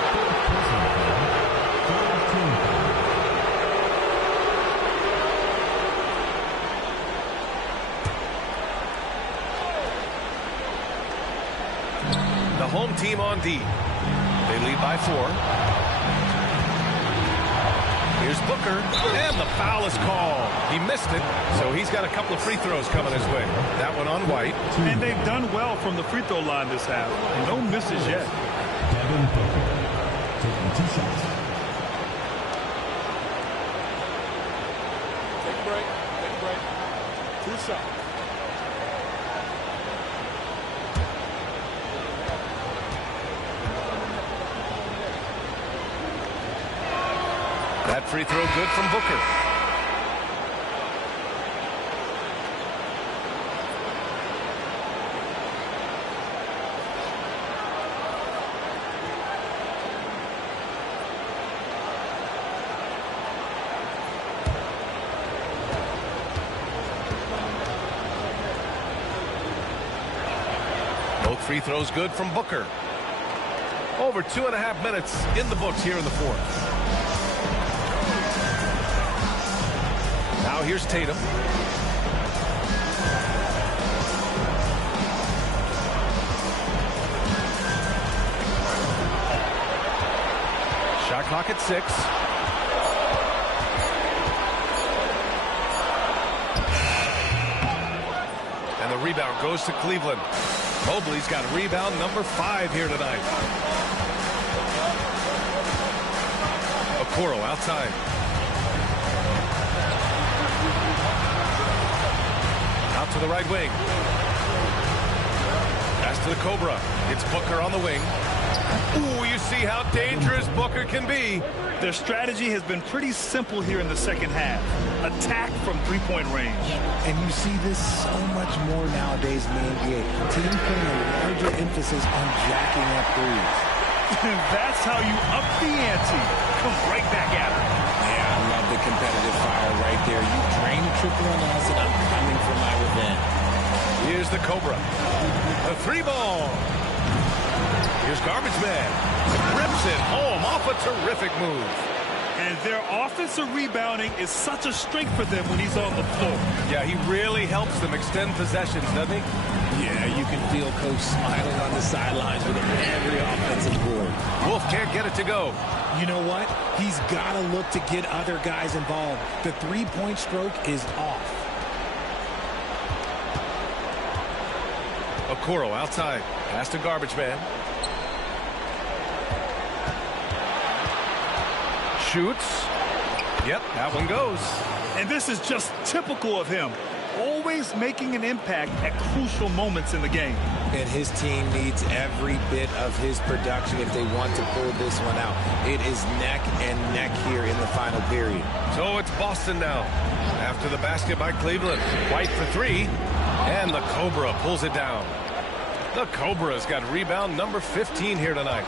The home team on D. They lead by 4. Here's Booker, and the foul is called. He missed it, so he's got a couple of free throws coming his way. That one on White. And they've done well from the free throw line this half. No misses yet. Devin Booker taking 2 shots. Take a break. Take a break. 2 shots. That free throw good from Booker. Both free throws good from Booker. Over 2.5 minutes in the books here in the fourth. Now here's Tatum. Shot clock at 6. And the rebound goes to Cleveland. Mobley's got rebound number 5 here tonight. Okoro outside. Out to the right wing. Pass to the Cobra. It's Booker on the wing. Ooh, you see how dangerous Booker can be. Their strategy has been pretty simple here in the second half. Attack from three-point range. And you see this so much more nowadays in the NBA. Teams putting a larger emphasis on jacking up threes. And that's how you up the ante. Come right back at it. Yeah, I love the competitive fire right there. You drain a triple on us, and I'm coming for my revenge. Here's the Cobra. The 3-ball. Here's Garbage Man. Rips it home off a terrific move. And their offensive rebounding is such a strength for them when he's on the floor. Yeah, he really helps them extend possessions, doesn't he? Yeah, you can feel Coach smiling on the sidelines with every offensive board. Wolf can't get it to go. You know what? He's got to look to get other guys involved. The three-point stroke is off. Okoro outside. Pass to garbage man. Shoots. Yep, that one goes. And this is just typical of him. Always making an impact at crucial moments in the game. And his team needs every bit of his production if they want to pull this one out. It is neck and neck here in the final period. So it's Boston now. After the basket by Cleveland. White for three. And the Cobra pulls it down. The Cobra's got rebound number 15 here tonight.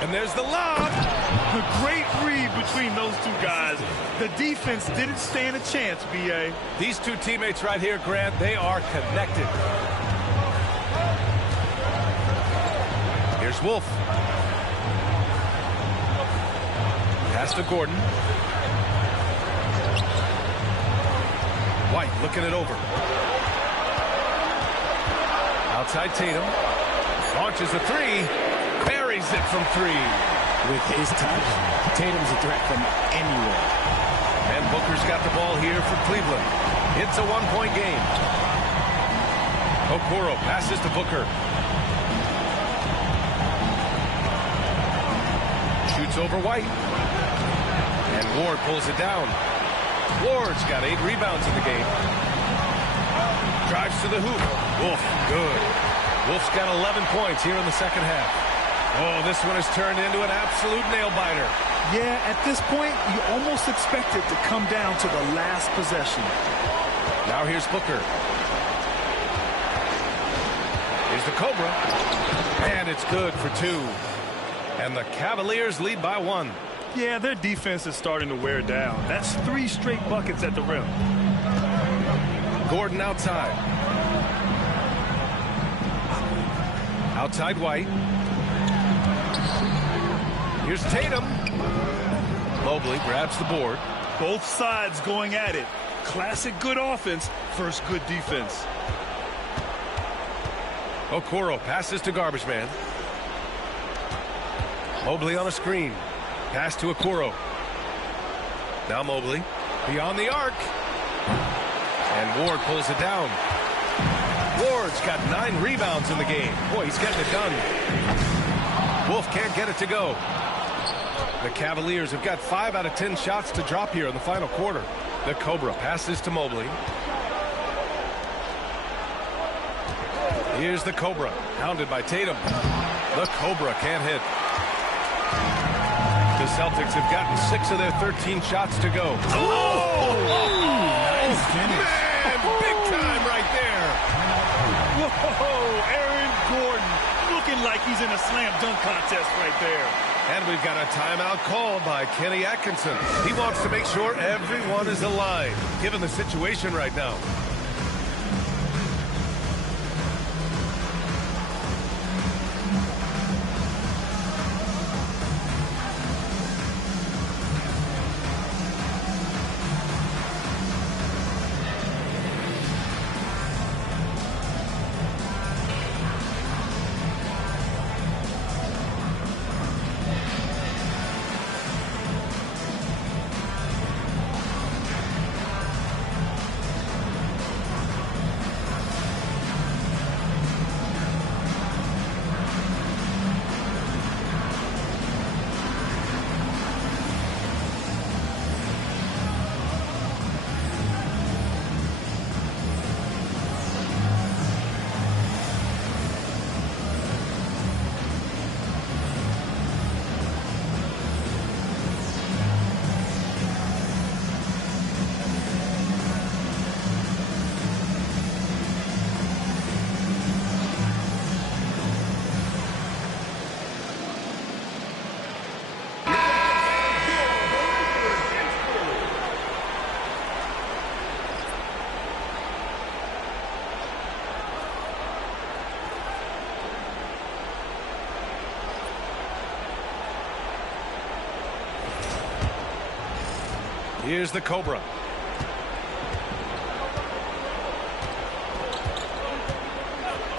And there's the lob. A great read between those two guys. The defense didn't stand a chance, B.A. These two teammates right here, Grant, they are connected. Here's Wolf. Pass to Gordon. White looking it over. Outside Tatum. Launches a three. Buries it from three. With his touch, Tatum's a threat from anywhere. And Booker's got the ball here for Cleveland. It's a one-point game. Okoro passes to Booker. Shoots over White. And Ward pulls it down. Ward's got 8 rebounds in the game. Drives to the hoop. Wolf, good. Wolf's got 11 points here in the second half. Oh, this one has turned into an absolute nail-biter. Yeah, at this point, you almost expect it to come down to the last possession. Now here's Booker. Here's the Cobra. And it's good for 2. And the Cavaliers lead by 1. Yeah, their defense is starting to wear down. That's 3 straight buckets at the rim. Gordon outside. Outside White. Here's Tatum. Mobley grabs the board. Both sides going at it. Classic good offense versus good defense. Okoro passes to garbage man. Mobley on a screen. Pass to Okoro. Now Mobley. Beyond the arc. And Ward pulls it down. Ward's got 9 rebounds in the game. Boy, he's getting it done. Wolf can't get it to go. The Cavaliers have got 5 out of 10 shots to drop here in the final quarter. The Cobra passes to Mobley. Here's the Cobra, hounded by Tatum. The Cobra can't hit. The Celtics have gotten 6 of their 13 shots to go. Oh! Nice finish. Man, big time right there. Whoa, Aaron Gordon looking like he's in a slam dunk contest right there. And we've got a timeout called by Kenny Atkinson. He wants to make sure everyone is alive, given the situation right now. Here's the Cobra.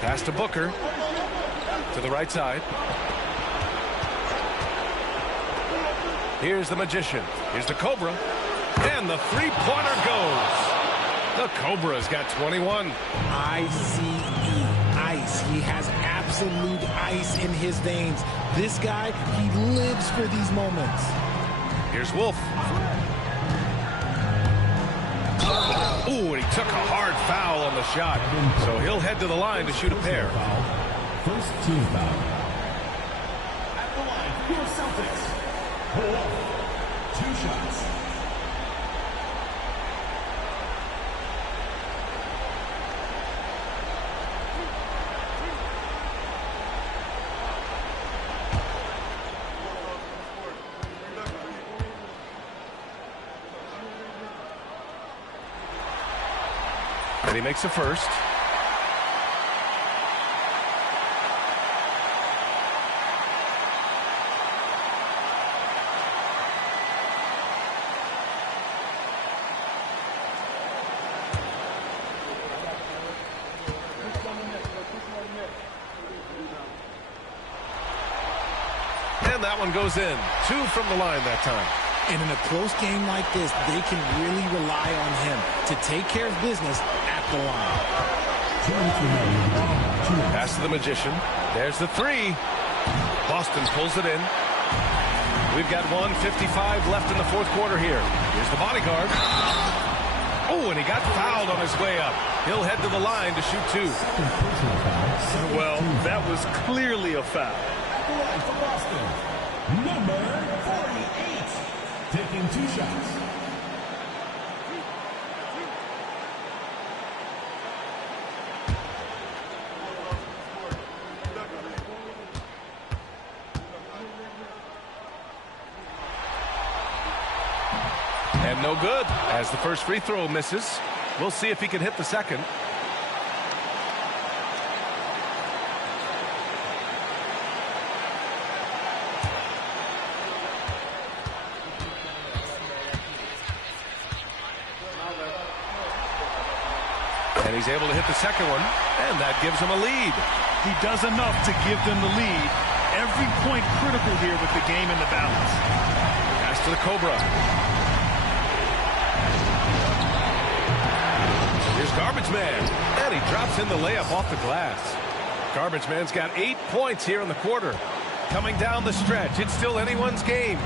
Pass to Booker. To the right side. Here's the Magician. Here's the Cobra. And the three-pointer goes. The Cobra's got 21. ICE. Ice. He has absolute ice in his veins. This guy, he lives for these moments. Here's Wolf. Ooh, and he took a hard foul on the shot. So he'll head to the line to shoot a pair. First team foul. At the line for your Celtics. Wolf. 2 shots. And he makes a first. And that one goes in. 2 from the line that time. And in a close game like this, they can really rely on him to take care of business at the line. Pass to the Magician. There's the 3. Boston pulls it in. We've got 1:55 left in the fourth quarter here. Here's the bodyguard. Oh, and he got fouled on his way up. He'll head to the line to shoot 2. Well, that was clearly a foul. Number 48. Taking 2 shots. And no good, as the first free throw misses. We'll see if he can hit the second. And he's able to hit the second one, and that gives him a lead. He does enough to give them the lead. Every point critical here with the game in the balance. Pass to the Cobra. Here's Garbage Man, and he drops in the layup off the glass. Garbage Man's got 8 points here in the quarter. Coming down the stretch, it's still anyone's game.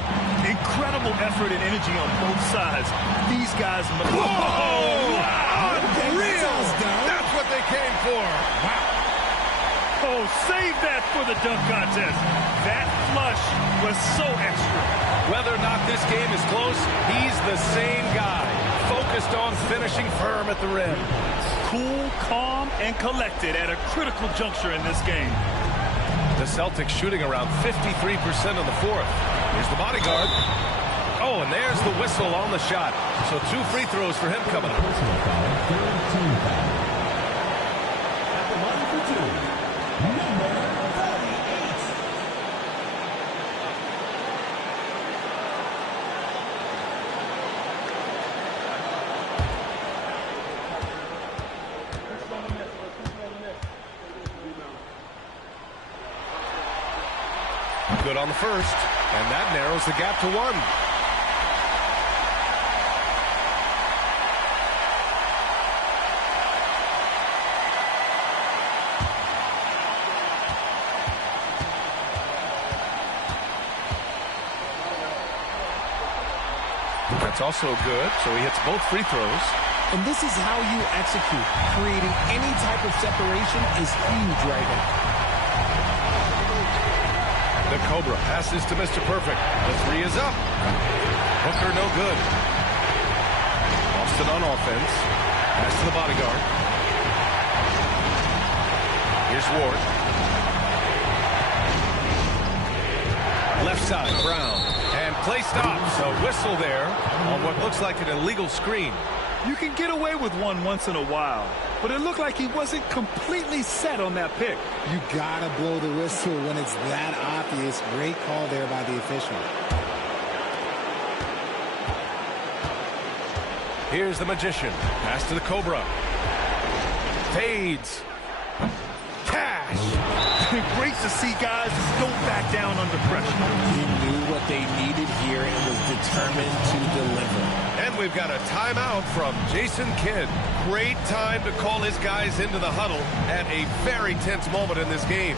Incredible effort and energy on both sides. These guys... Whoa! Unreal! That's what they came for. Wow. Oh, save that for the dunk contest. That flush was so extra. Whether or not this game is close, he's the same guy. Focused on finishing firm at the rim. Cool, calm, and collected at a critical juncture in this game. The Celtics shooting around 53% in the fourth. Here's the bodyguard. Oh, and there's the whistle on the shot. So 2 free throws for him coming up. Personal foul. Third team foul. At the line for 2. Number 48. Good on the first, and that narrows the gap to 1. That's also good, so he hits both free throws. And this is how you execute. Creating any type of separation is huge right now. The Cobra passes to Mr. Perfect. The 3 is up. Hooker no good. Boston on offense. Pass to the bodyguard. Here's Ward. Left side, Brown. And play stops. A whistle there on what looks like an illegal screen. You can get away with one once in a while, but it looked like he wasn't completely set on that pick. You gotta blow the whistle when it's that obvious. Great call there by the official. Here's the Magician. Pass to the Cobra. Fades. Cash. great to see guys don't back down under pressure. He knew what they needed here and was determined to deliver. And we've got a timeout from Jason Kidd. Great time to call his guys into the huddle at a very tense moment in this game.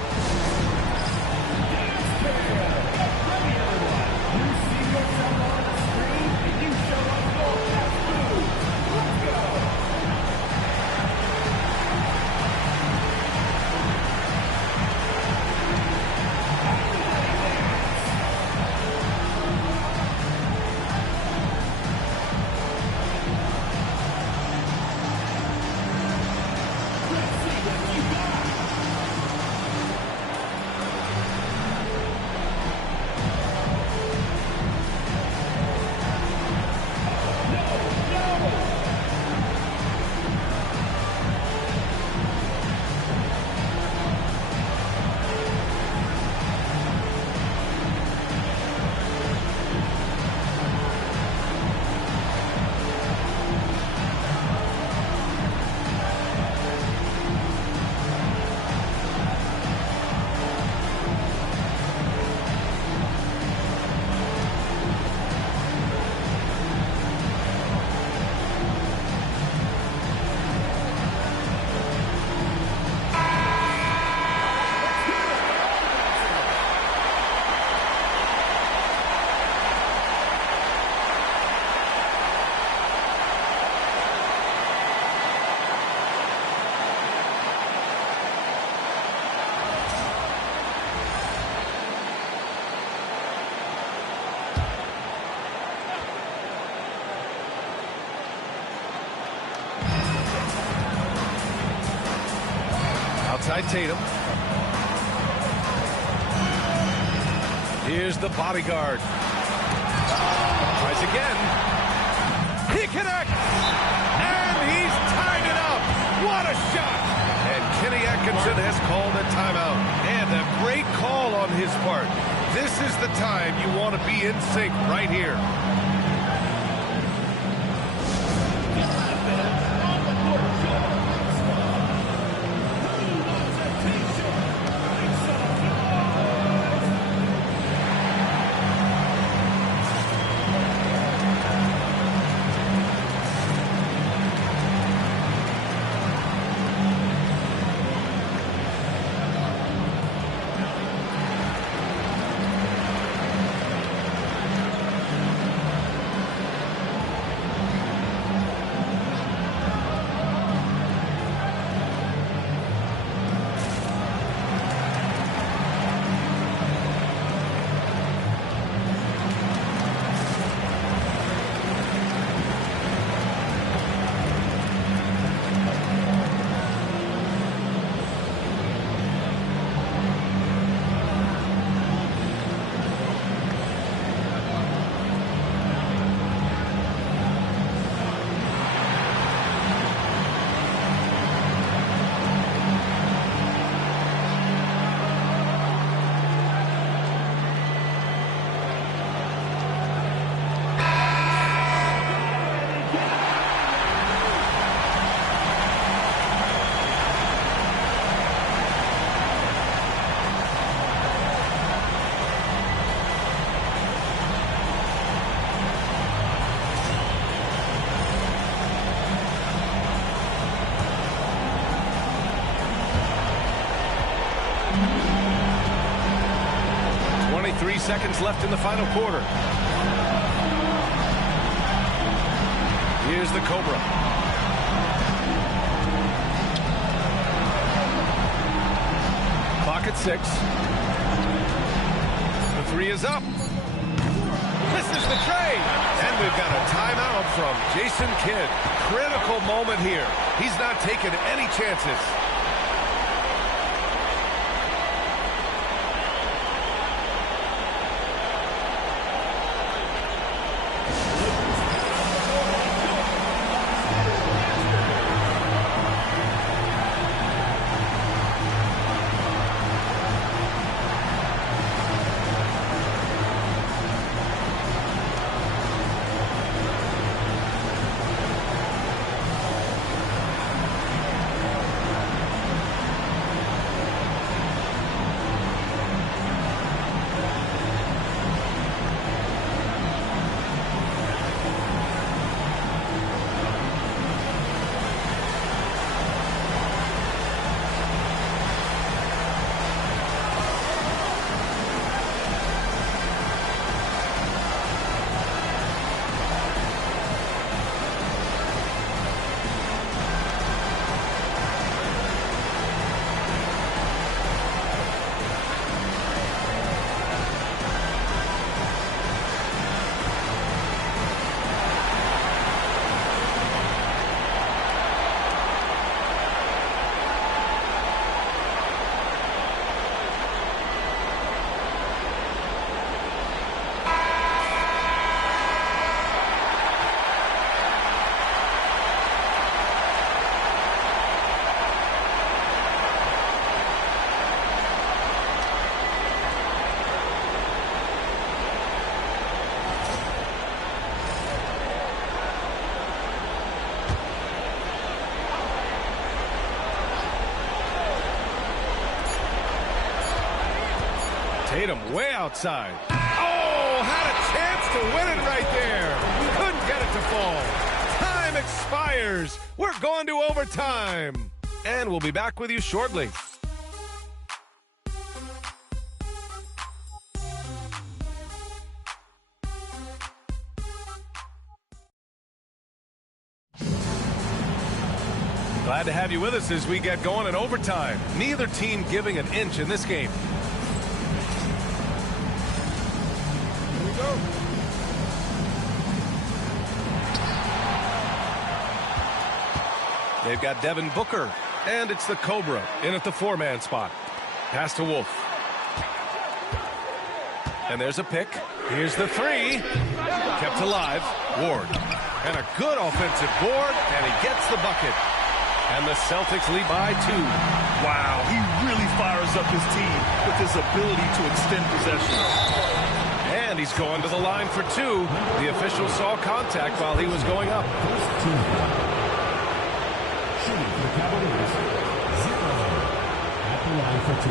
Outside Tatum. Here's the bodyguard. Tries again. He connects! And he's tied it up! What a shot! And Kenny Atkinson has called a timeout. And a great call on his part. This is the time you want to be in sync right here. Seconds left in the final quarter. Here's the Cobra. Clock at 6. The three is up. Misses the trade. And we've got a timeout from Jason Kidd. Critical moment here. He's not taking any chances. Tatum way outside. Oh, had a chance to win it right there. Couldn't get it to fall. Time expires. We're going to overtime. And we'll be back with you shortly. Glad to have you with us as we get going in overtime. Neither team giving an inch in this game. Here we go. They've got Devin Booker, and it's the Cobra in at the four-man spot. Pass to Wolf. And there's a pick. Here's the three. Kept alive. Ward. And a good offensive board, and he gets the bucket. And the Celtics lead by 2. Wow, he really fires up his team with his ability to extend possession. And he's going to the line for 2. The official saw contact while he was going up. Shooting for the Cavaliers, 0 at the line for 2.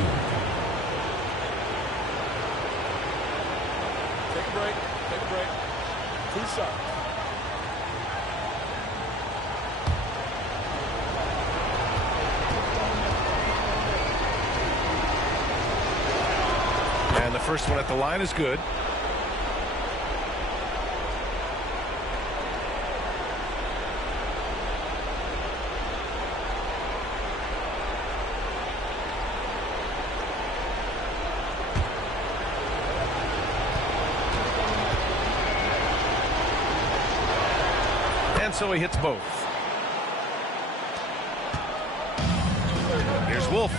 Take a break. Take a break. 2 shots. And the first one at the line is good. And so he hits both. Here's Wolf.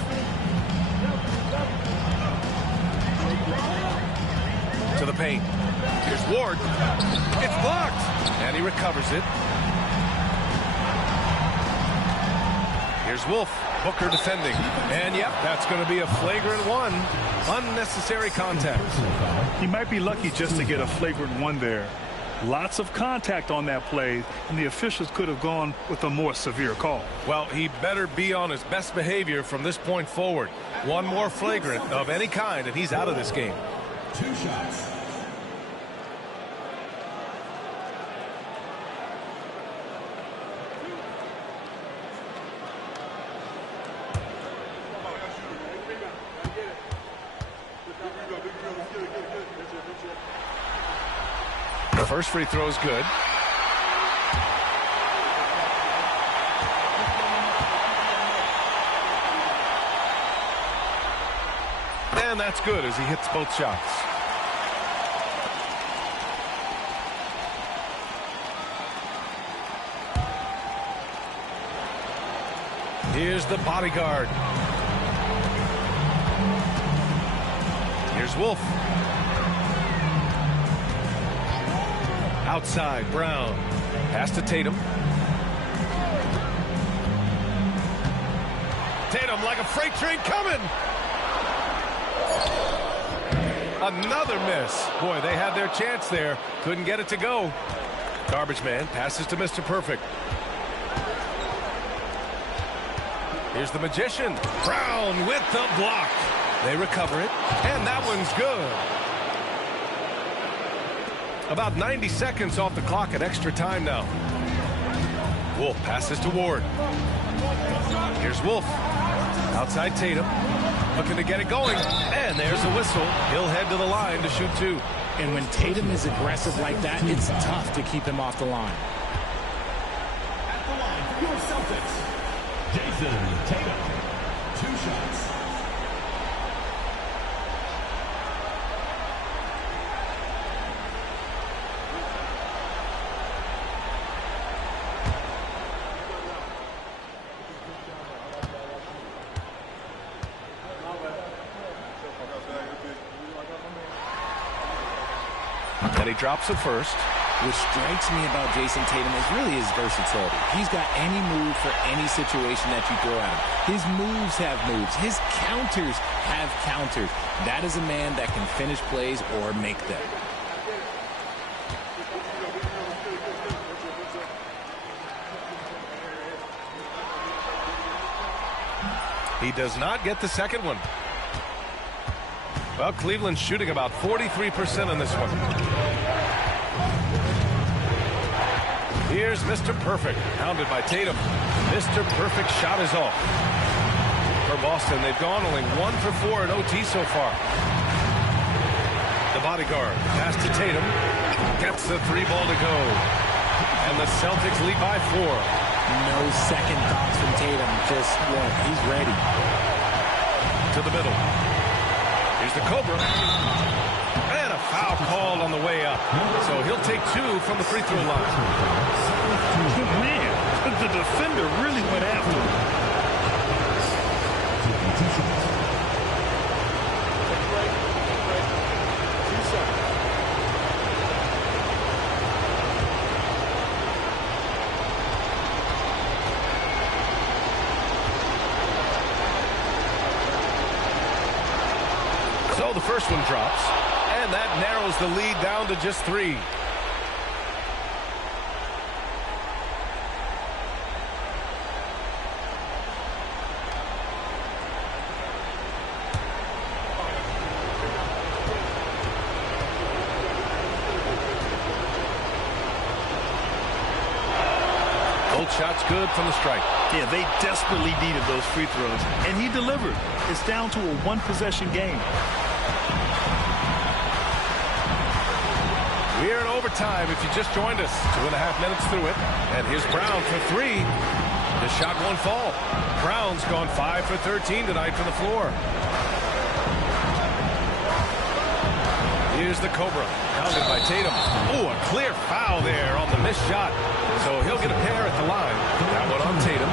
To the paint. Here's Ward. It's blocked. And he recovers it. Here's Wolf. Booker defending. And yep, that's going to be a flagrant 1. Unnecessary contact. He might be lucky just to get a flagrant 1 there. Lots of contact on that play, and the officials could have gone with a more severe call. Well, he better be on his best behavior from this point forward. One more flagrant of any kind, and he's out of this game. 2 shots. The first free throw is good. And that's good as he hits both shots. Here's the bodyguard. Here's Wolf. Outside, Brown. Pass to Tatum. Tatum like a freight train coming. Another miss. Boy, they had their chance there. Couldn't get it to go. Garbage man passes to Mr. Perfect. Here's the magician. Brown with the block. They recover it, and that one's good. About 90 seconds off the clock at extra time now. Wolf passes to Ward. Here's Wolf. Outside Tatum. Looking to get it going. And there's a whistle. He'll head to the line to shoot 2. And when Tatum is aggressive like that, it's tough to keep him off the line. At the line for your Celtics, Jason Tatum. 2 shots. And he drops it first. What strikes me about Jason Tatum is really his versatility. He's got any move for any situation that you throw at him. His moves have moves. His counters have counters. That is a man that can finish plays or make them. He does not get the second one. Well, Cleveland's shooting about 43% on this one. Here's Mr. Perfect, hounded by Tatum. Mr. Perfect shot is off. For Boston, they've gone only 1 for 4 in OT so far. The bodyguard, pass to Tatum. Gets the 3-ball to go. And the Celtics lead by 4. No second thoughts from Tatum. Just, he's ready. To the middle. Here's the Cobra. And a foul called on the way up. So he'll take 2 from the free throw line. Man, the defender really went after him. So the first one drops, and that narrows the lead down to just 3. Shot's good from the strike. Yeah, they desperately needed those free throws, and he delivered. It's down to a one-possession game. We're in overtime if you just joined us. 2.5 minutes through it. And here's Brown for 3. The shot won't fall. Brown's gone 5 for 13 tonight from the floor. Here's the Cobra, hounded by Tatum. Oh, a clear foul there on the missed shot. So he'll get a pair at the line. That one on Tatum.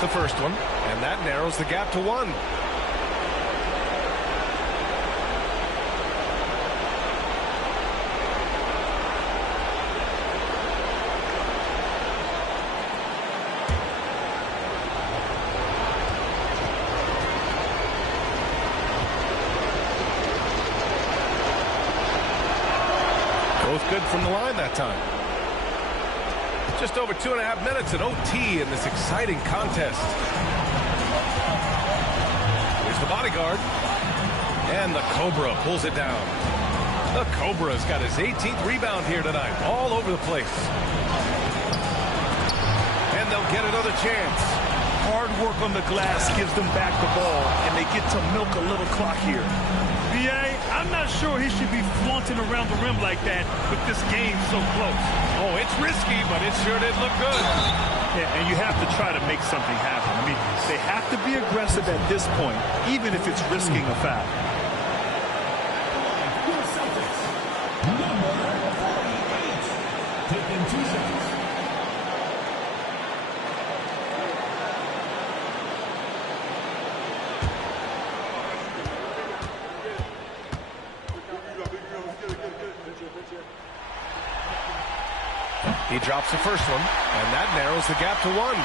The first one, and that narrows the gap to 1. Both good from the line that time. Just over 2.5 minutes in OT in this exciting contest. Here's the bodyguard. And the Cobra pulls it down. The Cobra's got his 18th rebound here tonight. All over the place. And they'll get another chance. Hard work on the glass gives them back the ball, and they get to milk a little clock here. B.A., I'm not sure he should be flaunting around the rim like that with this game so close. Oh, it's risky, but it sure did look good. Yeah, and you have to try to make something happen. I mean, they have to be aggressive at this point, even if it's risking a foul. Celtics, number 48, taking 2 shots. He drops the first one, and that narrows the gap to 1.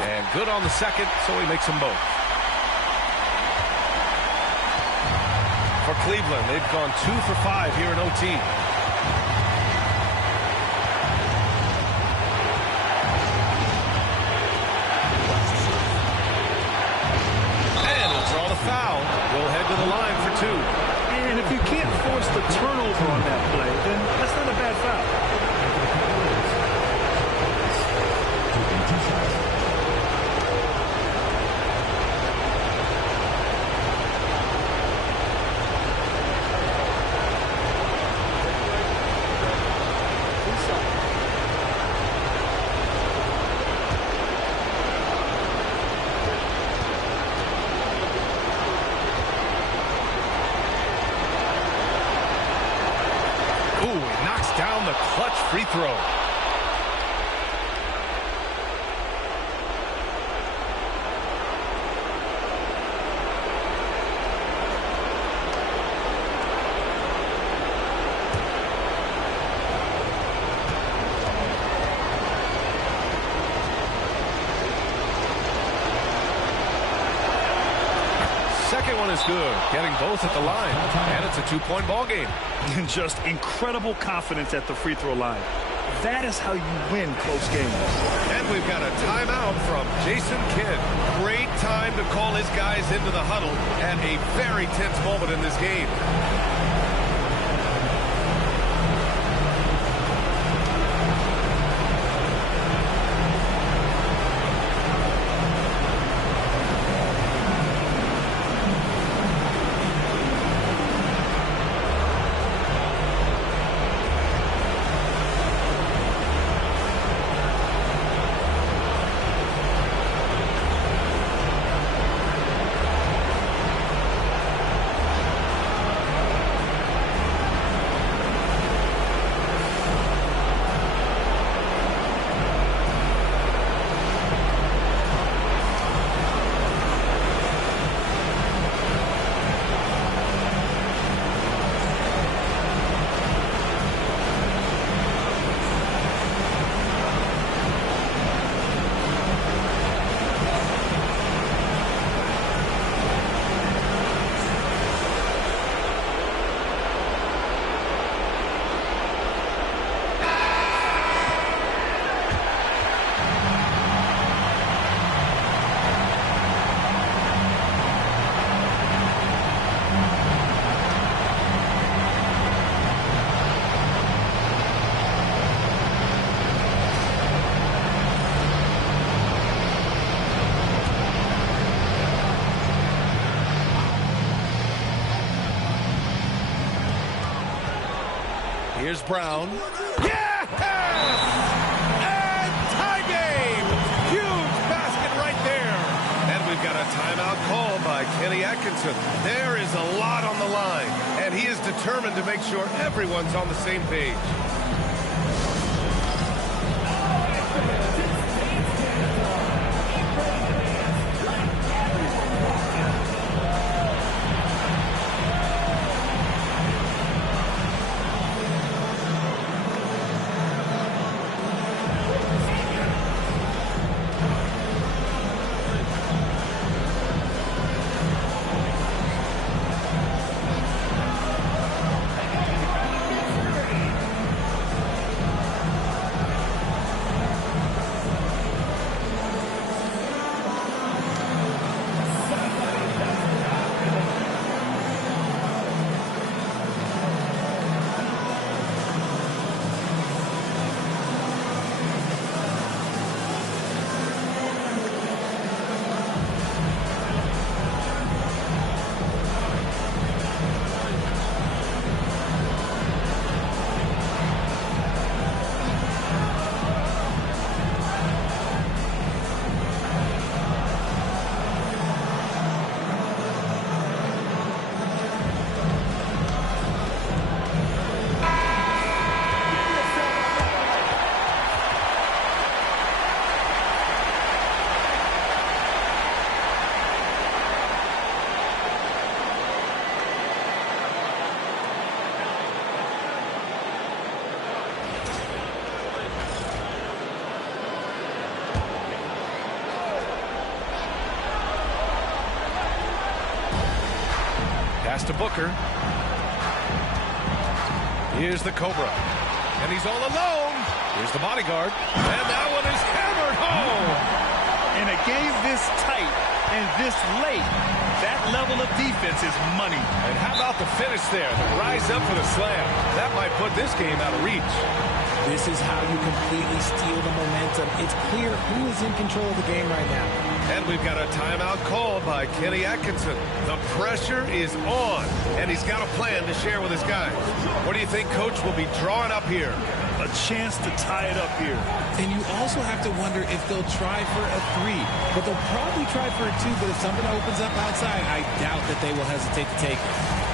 And good on the second, so he makes them both. For Cleveland, they've gone 2 for 5 here in OT. And he'll draw the foul. We'll head to the line for 2. And if you can't force the turnover on that play, then that's not a bad foul. knocks down the clutch free throw. Second one is good, getting both at the line, and it's a two-point ball game. And just incredible confidence at the free throw line. That is how you win close games. And we've got a timeout from Jason Kidd. Great time to call his guys into the huddle at a very tense moment in this game. Here's Brown. Yes! And tie game! Huge basket right there. And we've got a timeout called by Kenny Atkinson. There is a lot on the line, and he is determined to make sure everyone's on the same page. Pass to Booker. Here's the Cobra. And he's all alone. Here's the bodyguard. And that one is hammered home. In a game this tight and this late, that level of defense is money. And how about the finish there? The rise up for the slam. That might put this game out of reach. This is how you completely steal the momentum. It's clear who is in control of the game right now. And we've got a timeout called by Kenny Atkinson. The pressure is on, and he's got a plan to share with his guys. What do you think Coach will be drawing up here? A chance to tie it up here. And you also have to wonder if they'll try for a three. But they'll probably try for a two, but if something opens up outside, I doubt that they will hesitate to take it.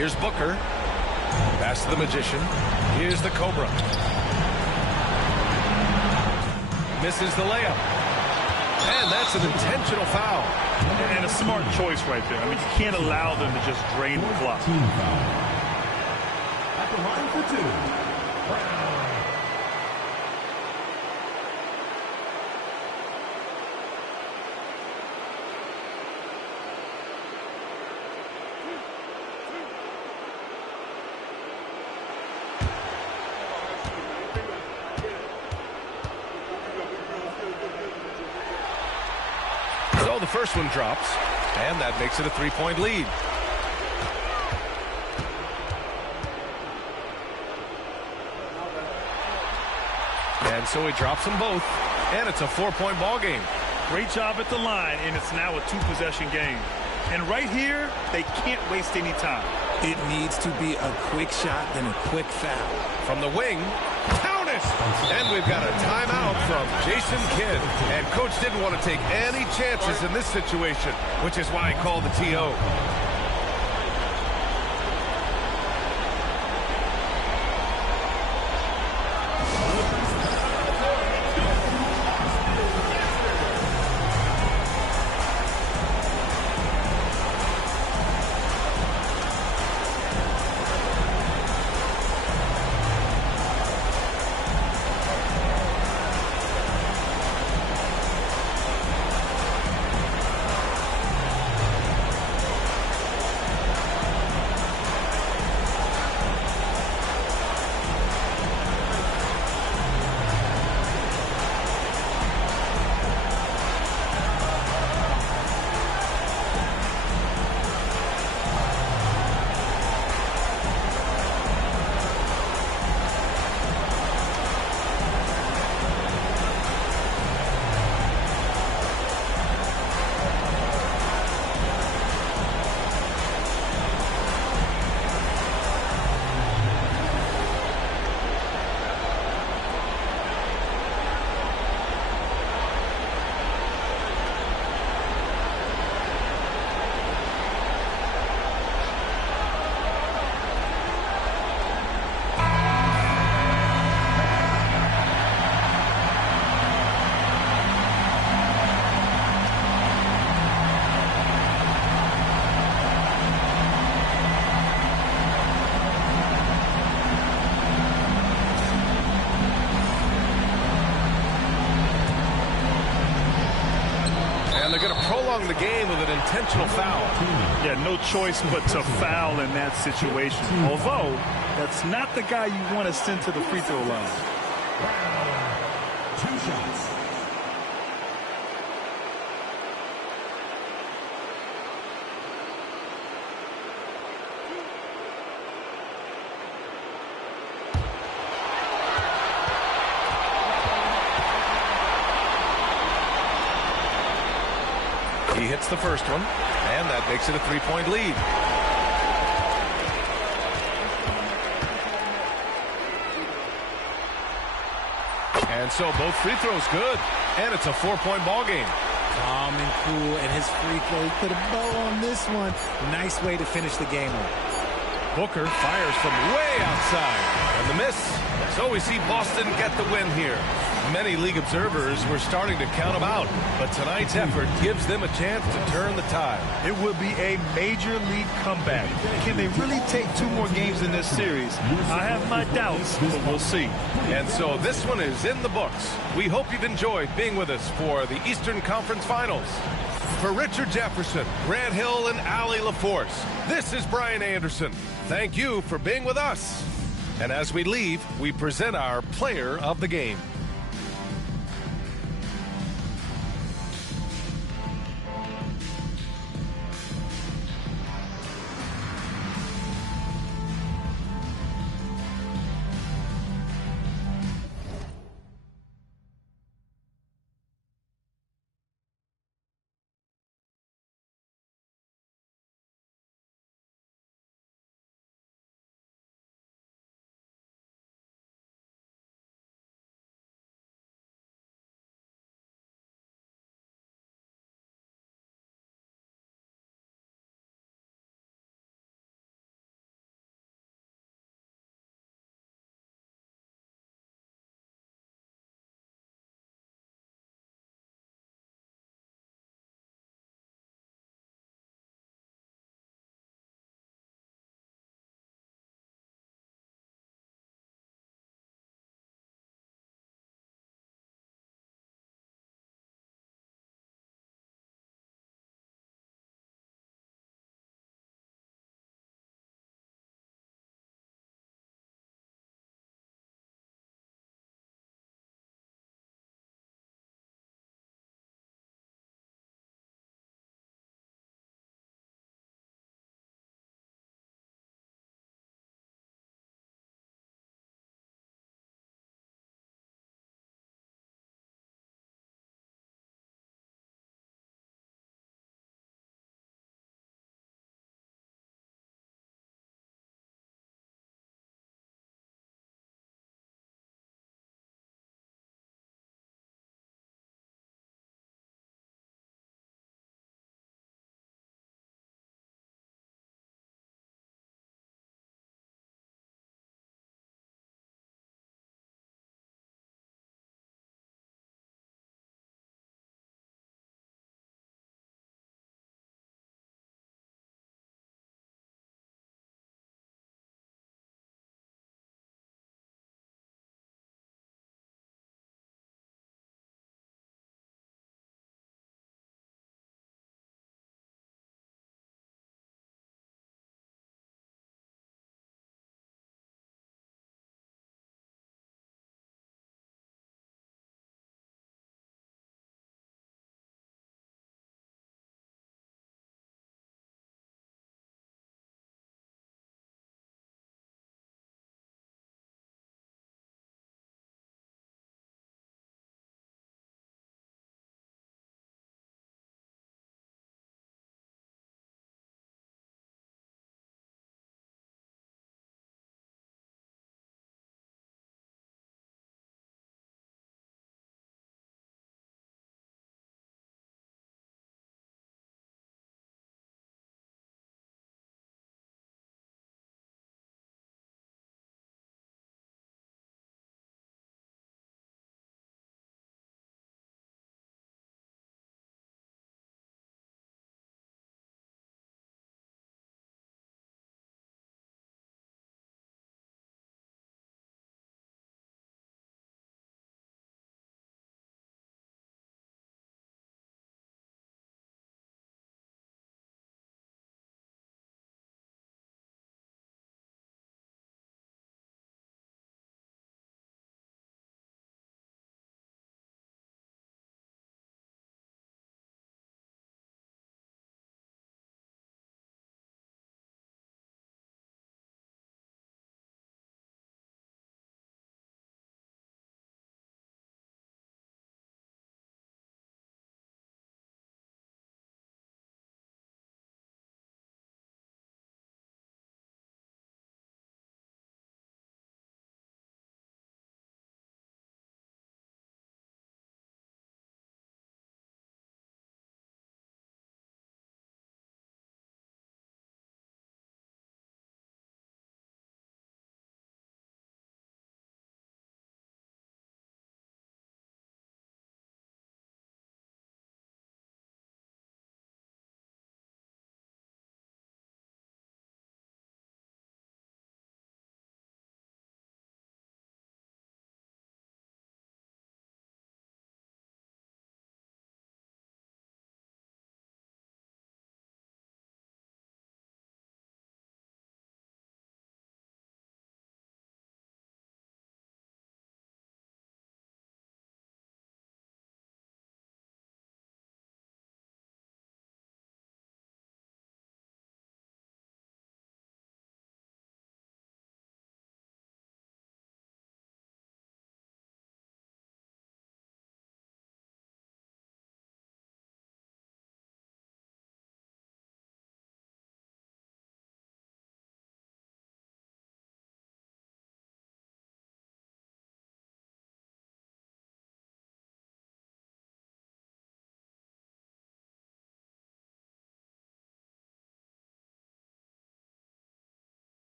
Here's Booker. Pass to the Magician. Here's the Cobra. Misses the layup. And that's an intentional foul. And a smart choice right there. I mean, you can't allow them to just drain the clock. Team foul. At the line for two. So the first one drops, and that makes it a 3-point lead. And so he drops them both, and it's a 4-point ball game. Great job at the line, and it's now a 2-possession game. And right here, they can't waste any time. It needs to be a quick shot, then a quick foul. From the wing, count it! And we've got a timeout from Jason Kidd. And Coach didn't want to take any chances in this situation, which is why he called the TO. The game with an intentional foul. Yeah, no choice but to foul in that situation. Although, that's not the guy you want to send to the free throw line. 2 shots. He hits the first one, and that makes it a 3-point lead. And so both free throws good, and it's a 4-point ball game. Calm and cool, and his free throw. He put a bow on this one. Nice way to finish the game off. Booker fires from way outside, and the miss. So we see Boston get the win here. Many league observers were starting to count them out, but tonight's effort gives them a chance to turn the tide. It will be a major league comeback. Can they really take 2 more games in this series? I have my doubts, but we'll see. And so this one is in the books. We hope you've enjoyed being with us for the Eastern Conference Finals. For Richard Jefferson, Grant Hill, and Allie LaForce, this is Brian Anderson. Thank you for being with us. And as we leave, we present our player of the game.